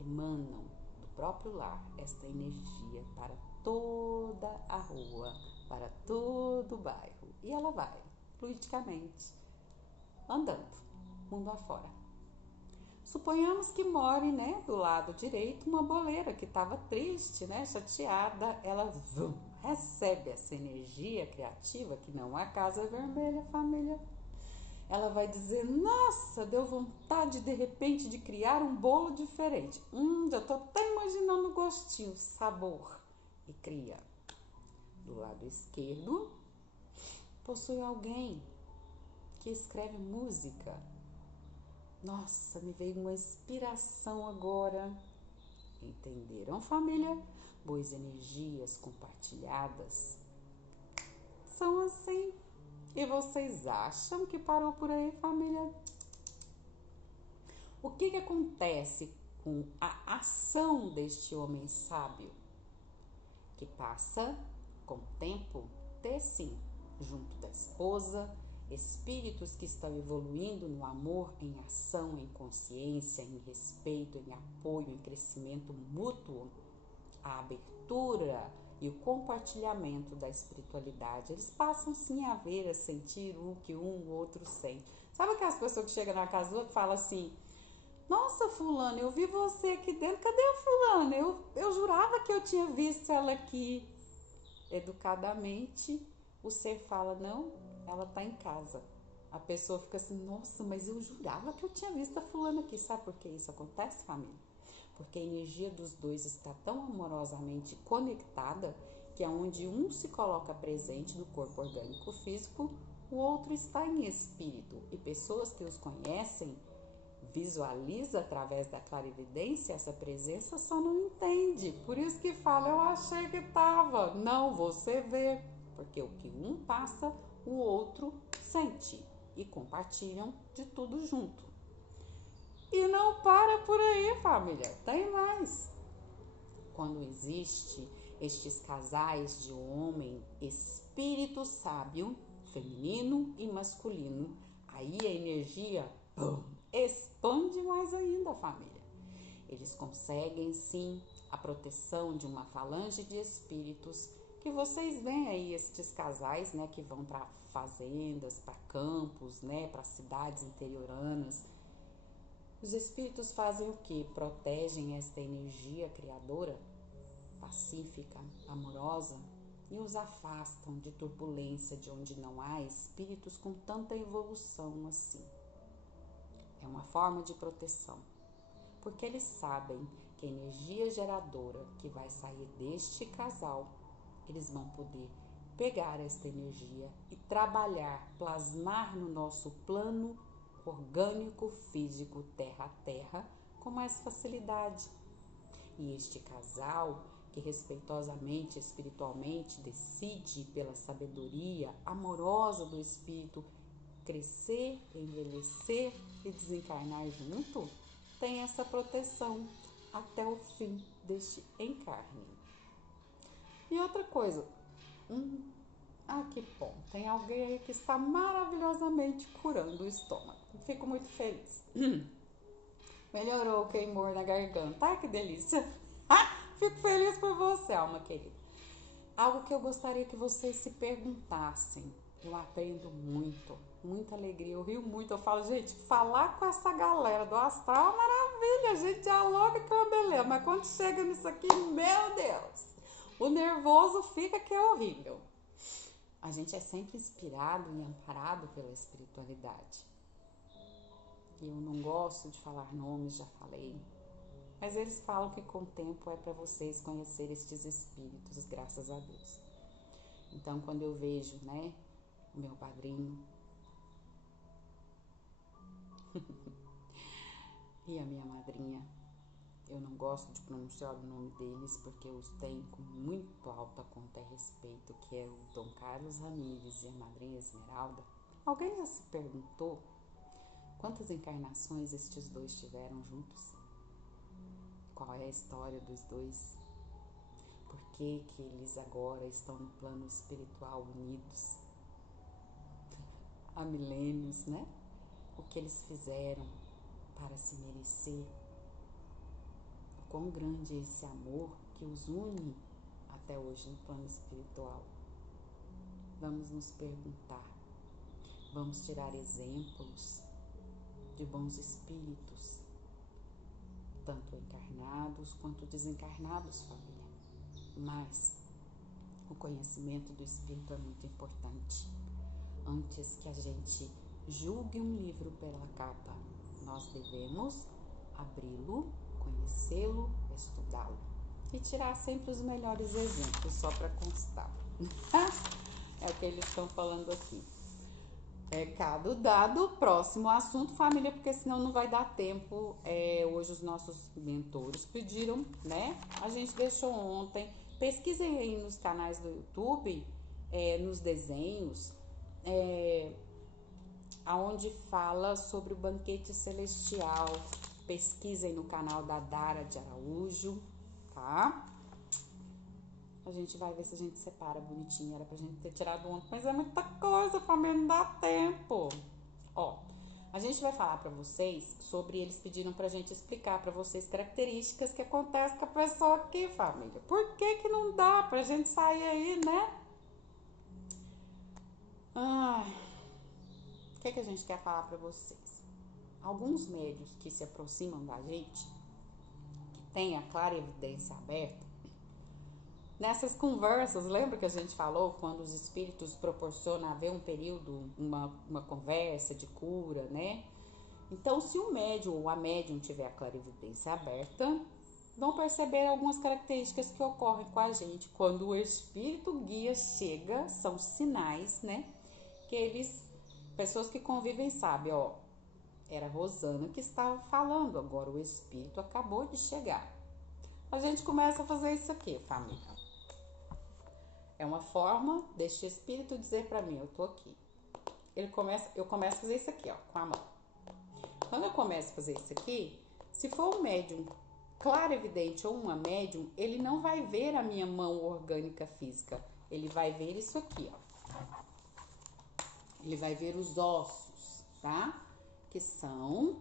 emanam do próprio lar esta energia para toda a rua, para todo o bairro. E ela vai, fluidicamente, andando, mundo afora. Suponhamos que more, do lado direito, uma boleira que estava triste, chateada. Ela recebe essa energia criativa, que não é a casa vermelha, família. Ela vai dizer: nossa, deu vontade de repente de criar um bolo diferente. Já tô até imaginando o gostinho, o sabor. E cria. Do lado esquerdo, possui alguém que escreve música. Nossa, me veio uma inspiração agora. Entenderam, família? Boas energias compartilhadas são assim. E vocês acham que parou por aí, família? O que acontece com a ação deste homem sábio? Que passa, com o tempo, ter sim, junto da esposa, espíritos que estão evoluindo no amor, em ação, em consciência, em respeito, em apoio, em crescimento mútuo, a abertura e o compartilhamento da espiritualidade. Eles passam sim a ver, a sentir o que um ou outro sente. Sabe aquelas pessoas que chegam na casa do outro e falam assim: nossa, fulano, eu vi você aqui dentro, cadê a fulana? Eu jurava que eu tinha visto ela aqui. Educadamente, o ser fala: não, ela tá em casa. A pessoa fica assim: nossa, mas eu jurava que eu tinha visto a fulana aqui. Sabe por que isso acontece, família? Porque a energia dos dois está tão amorosamente conectada que aonde um se coloca presente no corpo orgânico físico, o outro está em espírito. E pessoas que os conhecem, visualiza através da clarividência essa presença, só não entende. Por isso que fala: eu achei que estava. Não, você vê. Porque o que um passa, o outro sente. E compartilham de tudo junto. E não para por aí, família. Tem mais. Quando existe estes casais de homem, espírito sábio, feminino e masculino, aí a energia expande mais ainda, família. Eles conseguem sim a proteção de uma falange de espíritos, que vocês veem aí estes casais, que vão para fazendas, para campos, para cidades interioranas. Os espíritos fazem o quê? Protegem esta energia criadora, pacífica, amorosa, e os afastam de turbulência, de onde não há espíritos com tanta evolução assim. É uma forma de proteção, porque eles sabem que a energia geradora que vai sair deste casal, eles vão poder pegar esta energia e trabalhar, plasmar no nosso plano orgânico, físico, terra a terra, com mais facilidade. E este casal, que respeitosamente, espiritualmente, decide pela sabedoria amorosa do espírito crescer, envelhecer e desencarnar junto, tem essa proteção até o fim deste encarne. E outra coisa, que bom, tem alguém aí que está maravilhosamente curando o estômago. Fico muito feliz. Melhorou o queimor na garganta. Ai, que delícia. Fico feliz por você, alma querida. Algo que eu gostaria que vocês se perguntassem. Eu aprendo muito, muita alegria, eu rio muito. Eu falo, gente, falar com essa galera do astral é uma maravilha. A gente dialoga com uma beleza. Mas quando chega nisso aqui, meu Deus, o nervoso fica que é horrível. A gente é sempre inspirado e amparado pela espiritualidade. Eu não gosto de falar nomes, já falei. Mas eles falam que com o tempo é para vocês conhecer estes espíritos, graças a Deus. Então, quando eu vejo, né, o meu padrinho e a minha madrinha, eu não gosto de pronunciar o nome deles porque eu os tenho com muito alta conta e respeito, que é o Dom Carlos Ramírez e a madrinha Esmeralda. Alguém já se perguntou quantas encarnações estes dois tiveram juntos? Qual é a história dos dois? Por que que eles agora estão no plano espiritual unidos? Há milênios, né? O que eles fizeram para se merecer? O quão grande é esse amor que os une até hoje no plano espiritual? Vamos nos perguntar. Vamos tirar exemplos de bons espíritos, tanto encarnados quanto desencarnados, família. Mas o conhecimento do espírito é muito importante. Antes que a gente julgue um livro pela capa, nós devemos abri-lo, conhecê-lo, estudá-lo e tirar sempre os melhores exemplos, só para constar. É o que eles estão falando aqui. Recado dado, próximo assunto, família, porque senão não vai dar tempo. Hoje os nossos mentores pediram, né? A gente deixou ontem. Pesquisem aí nos canais do YouTube, nos desenhos, aonde fala sobre o banquete celestial. Pesquisem no canal da Dara de Araújo, tá? A gente vai ver se a gente separa bonitinho. Era pra gente ter tirado ontem, mas é muita coisa, família, não dá tempo. Ó, a gente vai falar pra vocês sobre, eles pediram pra gente explicar pra vocês características que acontecem com a pessoa aqui, família. Por que que não dá pra gente sair aí, né? O que a gente quer falar pra vocês? Alguns médios que se aproximam da gente, que tem a clara evidência aberta, nessas conversas, lembra que a gente falou quando os espíritos proporcionam haver um período, uma conversa de cura, né? Então, se o médium ou a médium tiver a clarividência aberta, vão perceber algumas características que ocorrem com a gente. Quando o espírito guia chega, são sinais, né? Que pessoas que convivem sabem, ó, era a Rosana que estava falando, agora o espírito acabou de chegar. A gente começa a fazer isso aqui, família. É uma forma deste espírito dizer pra mim, eu tô aqui. Eu começo a fazer isso aqui, ó, com a mão. Quando eu começo a fazer isso aqui, se for um médium claro, evidente ou uma médium, ele não vai ver a minha mão orgânica física. Ele vai ver isso aqui, ó. Ele vai ver os ossos, tá? Que são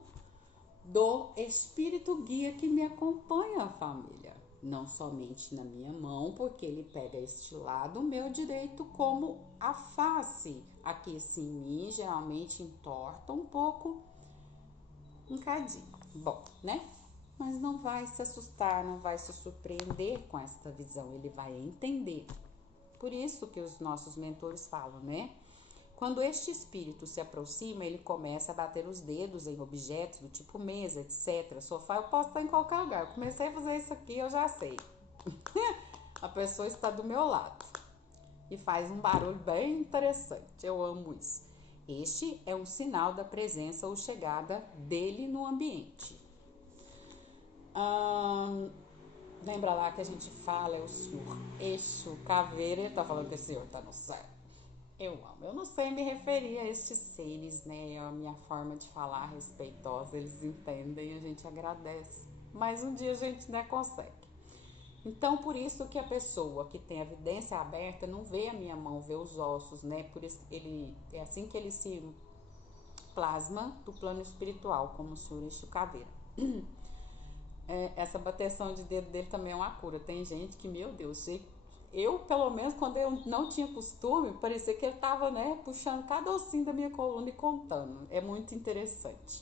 do espírito guia que me acompanha, família. Não somente na minha mão, porque ele pega este lado meu direito, como a face. Aqui assim, em mim, geralmente entorta um pouco, um cadinho. Bom, né? Mas não vai se assustar, não vai se surpreender com esta visão. Ele vai entender. Por isso que os nossos mentores falam, né? Quando este espírito se aproxima, ele começa a bater os dedos em objetos do tipo mesa, etc. Sofá, eu posso estar em qualquer lugar. Eu comecei a fazer isso aqui, eu já sei. A pessoa está do meu lado. E faz um barulho bem interessante. Eu amo isso. Este é um sinal da presença ou chegada dele no ambiente. Lembra lá que a gente fala, é o senhor Exu Caveira, ele tá falando que o senhor tá no céu. Eu amo. Eu não sei me referir a estes seres, né? É a minha forma de falar respeitosa, eles entendem, a gente agradece. Mas um dia a gente não consegue. Então, por isso que a pessoa que tem a vidência aberta não vê a minha mão, vê os ossos, né? Por isso é assim que ele se plasma do plano espiritual, como o senhor Exu Caveira. Essa bateção de dedo dele também é uma cura. Tem gente que, meu Deus, eu, pelo menos, quando eu não tinha costume, parecia que ele estava, né, puxando cada ossinho da minha coluna e contando. É muito interessante.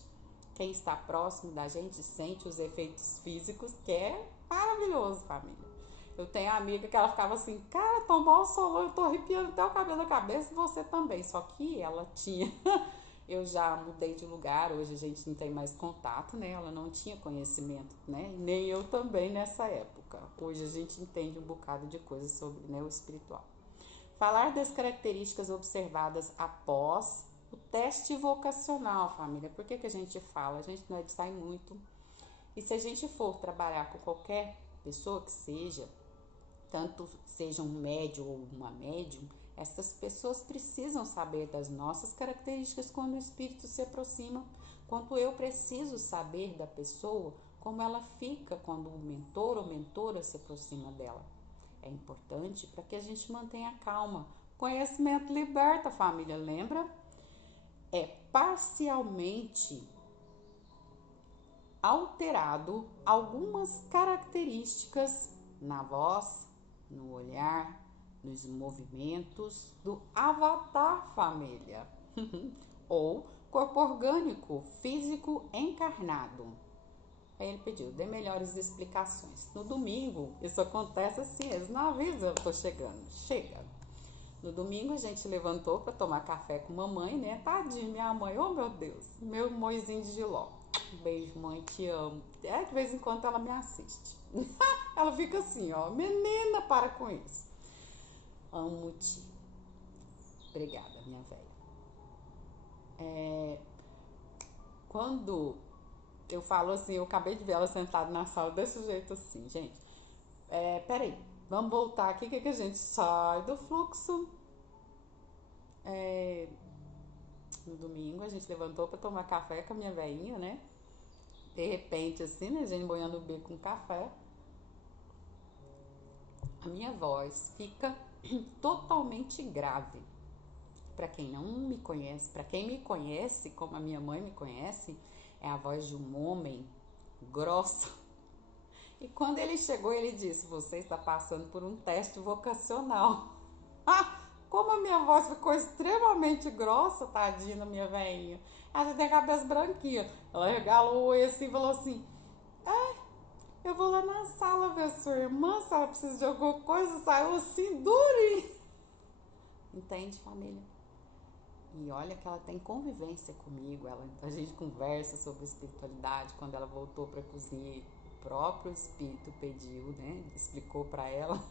Quem está próximo da gente sente os efeitos físicos, que é maravilhoso, família. Eu tenho uma amiga que ela ficava assim, cara, tomou o sol, eu tô arrepiando até o cabelo da cabeça e você também. Só que ela tinha... Eu já mudei de lugar, hoje a gente não tem mais contato, né? Ela não tinha conhecimento, né? Nem eu também nessa época. Hoje a gente entende um bocado de coisas sobre, né, o espiritual. Falar das características observadas após o teste vocacional, família. Por que a gente fala? A gente não sai muito. E se a gente for trabalhar com qualquer pessoa que seja, tanto seja um médium ou uma médium, essas pessoas precisam saber das nossas características quando o espírito se aproxima, quanto eu preciso saber da pessoa, como ela fica quando o mentor ou mentora se aproxima dela. É importante para que a gente mantenha calma. Conhecimento liberta, família, lembra? É parcialmente alterado algumas características na voz, no olhar, nos movimentos do avatar, família, ou corpo orgânico, físico encarnado. Aí ele pediu, dê melhores explicações. No domingo, isso acontece assim, eles não avisam, eu tô chegando. Chega. No domingo a gente levantou para tomar café com mamãe, né? Tadinha, minha mãe, oh meu Deus, meu moizinho de Giló. Beijo, mãe, te amo. De vez em quando ela me assiste. Ela fica assim, ó, menina, para com isso. Amo-te. Obrigada, minha velha. Quando eu falo assim, eu acabei de ver ela sentada na sala desse jeito assim, gente. Peraí, vamos voltar aqui, que a gente sai do fluxo. No domingo a gente levantou para tomar café com a minha velhinha, né? De repente, assim, né? A gente banhando o bico com café. A minha voz fica totalmente grave. Para quem não me conhece, para quem me conhece, como a minha mãe me conhece, é a voz de um homem grossa. E quando ele chegou, ele disse: você está passando por um teste vocacional. Como a minha voz ficou extremamente grossa, tadinha da minha velhinha. Ela já tem a cabeça branquinha. Ela regalou o olho assim e falou assim: eu vou lá na sala ver sua irmã, se ela precisa de alguma coisa. Saiu assim, durinho. Entende, família? E olha que ela tem convivência comigo, a gente conversa sobre espiritualidade. Quando ela voltou para a cozinha, o próprio espírito pediu, né? Explicou para ela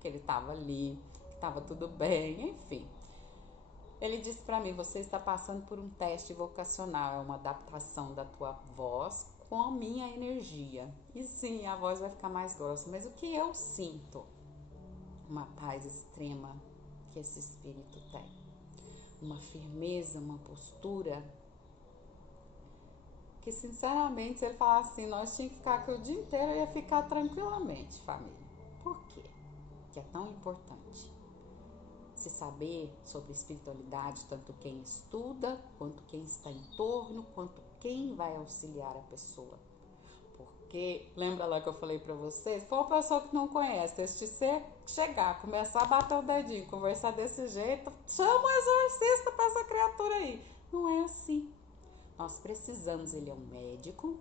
que ele estava ali, que estava tudo bem, enfim. Ele disse para mim: você está passando por um teste vocacional, é uma adaptação da tua voz com a minha energia. E sim, a voz vai ficar mais grossa, mas o que eu sinto? Uma paz extrema que esse espírito tem. Uma firmeza, uma postura que, sinceramente, se ele falar assim, nós tínhamos que ficar aqui o dia inteiro, eu ia ficar tranquilamente, família. Por quê? Que é tão importante se saber sobre espiritualidade, tanto quem estuda, quanto quem está em torno, quanto quem vai auxiliar a pessoa. Porque, lembra lá que eu falei pra vocês? Se for uma pessoa que não conhece, se você chegar, começar a bater o dedinho, conversar desse jeito, chama o exorcista pra essa criatura aí. Não é assim. Nós precisamos, ele é um médico,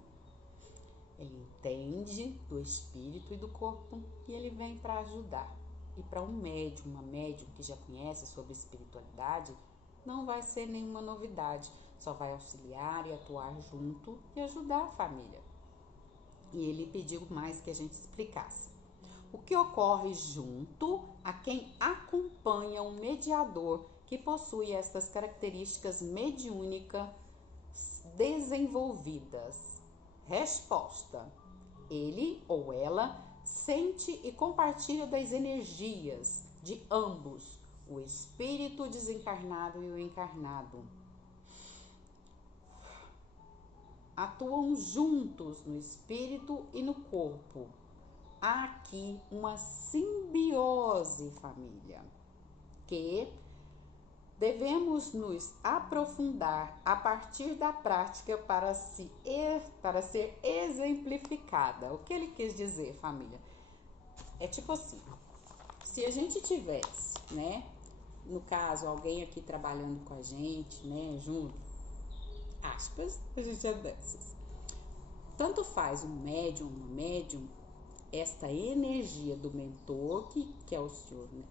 ele entende do espírito e do corpo e ele vem para ajudar. E para um médium, uma médium que já conhece sobre espiritualidade, não vai ser nenhuma novidade, só vai auxiliar e atuar junto e ajudar a família. E ele pediu mais que a gente explicasse. O que ocorre junto a quem acompanha um mediador que possui estas características mediúnicas desenvolvidas? Resposta: ele ou ela sente e compartilha das energias de ambos, o espírito desencarnado e o encarnado. Atuam juntos no espírito e no corpo. Há aqui uma simbiose, família, que devemos nos aprofundar a partir da prática para ser exemplificada. O que ele quis dizer, família? É tipo assim, se a gente tivesse, né, no caso, alguém aqui trabalhando com a gente, né, junto, aspas, a gente é dessas. Tanto faz um médium, uma médium, esta energia do mentor, que é o senhor, né?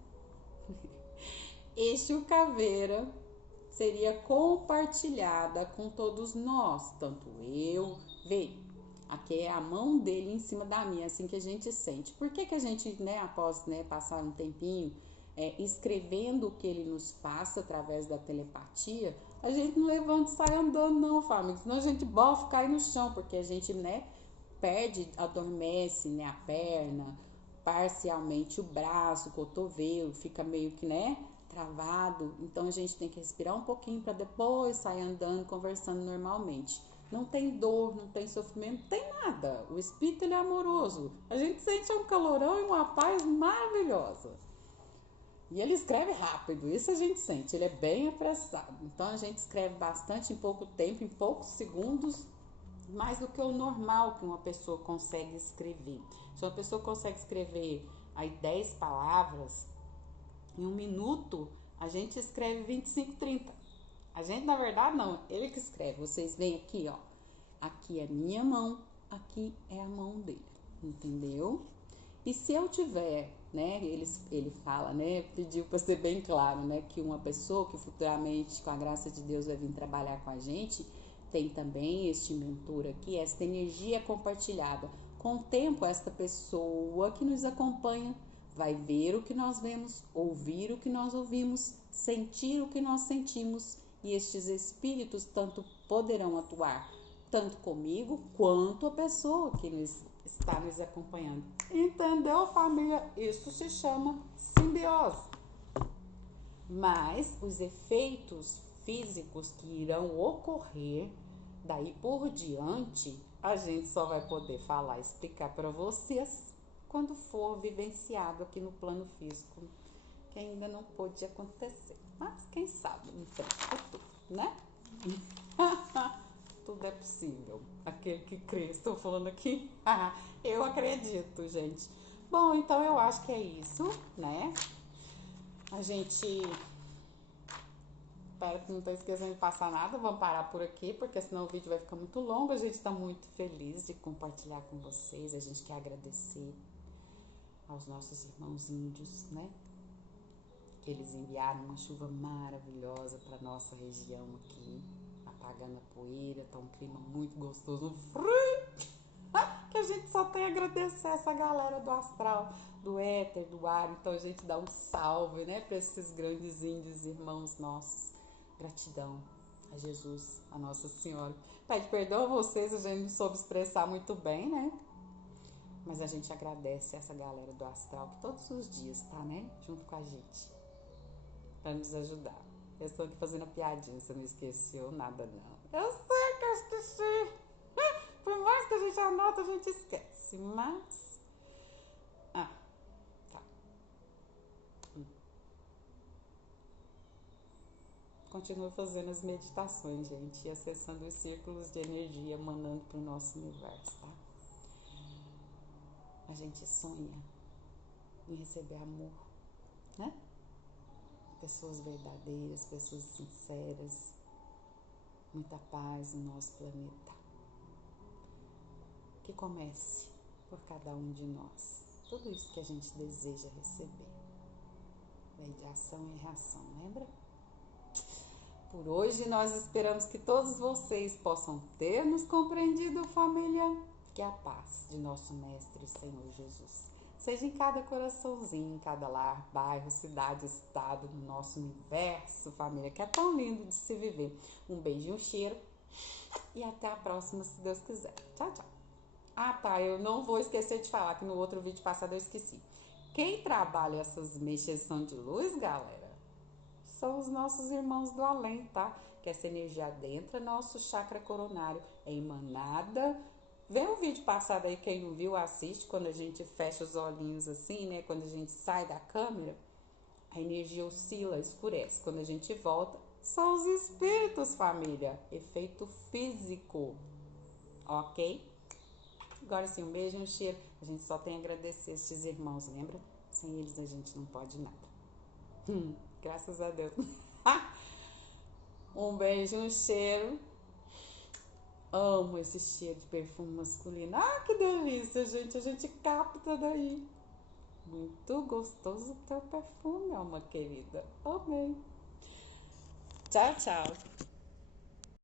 Exu Caveira seria compartilhada com todos nós, tanto eu, vê, aqui é a mão dele em cima da minha, assim que a gente sente. Por que a gente, né, após, né, passar um tempinho escrevendo o que ele nos passa através da telepatia, a gente não levanta e sai andando não, família, senão a gente bofa, cai no chão, porque a gente, né, perde, adormece, né, a perna, parcialmente o braço, o cotovelo, fica meio que, né, travado. Então a gente tem que respirar um pouquinho para depois sair andando, conversando normalmente. Não tem dor, não tem sofrimento, não tem nada. O espírito, ele é amoroso. A gente sente um calorão e uma paz maravilhosa. E ele escreve rápido, isso a gente sente, ele é bem apressado. Então a gente escreve bastante em pouco tempo, em poucos segundos, mais do que o normal que uma pessoa consegue escrever. Se uma pessoa consegue escrever aí 10 palavras, em um minuto, a gente escreve 25, 30. A gente, na verdade, não, ele que escreve. Vocês veem aqui, ó. Aqui é minha mão, aqui é a mão dele, entendeu? E se eu tiver, né, ele fala, né, pediu para ser bem claro, né, que uma pessoa que futuramente, com a graça de Deus, vai vir trabalhar com a gente, tem também este mentor aqui, esta energia compartilhada. Com o tempo, esta pessoa que nos acompanha vai ver o que nós vemos, ouvir o que nós ouvimos, sentir o que nós sentimos, e estes espíritos tanto poderão atuar, tanto comigo, quanto a pessoa que está nos acompanhando. Entendeu, família? Isso se chama simbiose. Mas os efeitos físicos que irão ocorrer daí por diante, a gente só vai poder falar, explicar para vocês quando for vivenciado aqui no plano físico, que ainda não pôde acontecer. Mas quem sabe no futuro, né? Tudo é possível. Aquele que crê, estou falando aqui. Eu acredito, gente. Bom, então eu acho que é isso, né? A gente... Espero que não estou esquecendo de passar nada. Vamos parar por aqui, porque senão o vídeo vai ficar muito longo. A gente está muito feliz de compartilhar com vocês. A gente quer agradecer aos nossos irmãos índios, né? Que eles enviaram uma chuva maravilhosa para nossa região aqui, apagando a poeira. Tá um clima muito gostoso, frio, que a gente só tem a agradecer essa galera do astral, do éter, do ar. Então a gente dá um salve, né, para esses grandes índios irmãos nossos. Gratidão a Jesus, a Nossa Senhora. Pede perdão a vocês, a gente não soube expressar muito bem, né? Mas a gente agradece essa galera do astral que todos os dias tá, né, junto com a gente, para nos ajudar. Eu estou aqui fazendo a piadinha, você não esqueceu nada não. Eu sei que eu esqueci. Por mais que a gente anota, a gente esquece. Mas... tá. Continue fazendo as meditações, gente, e acessando os círculos de energia emanando para o nosso universo, tá? A gente sonha em receber amor, né? Pessoas verdadeiras, pessoas sinceras, muita paz no nosso planeta. Que comece por cada um de nós. Tudo isso que a gente deseja receber. Lei de ação e reação, lembra? Por hoje nós esperamos que todos vocês possam ter nos compreendido, família. Que a paz de nosso Mestre e Senhor Jesus seja em cada coraçãozinho, em cada lar, bairro, cidade, estado, no nosso universo, família, que é tão lindo de se viver. Um beijo e um cheiro e até a próxima, se Deus quiser. Tchau, tchau. Ah, tá, eu não vou esquecer de falar que no outro vídeo passado eu esqueci. Quem trabalha essas mexeção de luz, galera, são os nossos irmãos do além, tá? Que essa energia adentra nosso chakra coronário, é emanada. Vê o vídeo passado aí, quem não viu, assiste, quando a gente fecha os olhinhos assim, né? Quando a gente sai da câmera, a energia oscila, escurece. Quando a gente volta, são os espíritos, família. Efeito físico, ok? Agora sim, um beijo e um cheiro. A gente só tem a agradecer esses irmãos, lembra? Sem eles a gente não pode nada. Graças a Deus. Um beijo, um cheiro. Amo esse cheiro de perfume masculino. Ah, que delícia, gente. A gente capta daí. Muito gostoso o teu perfume, alma querida. Amei. Tchau, tchau.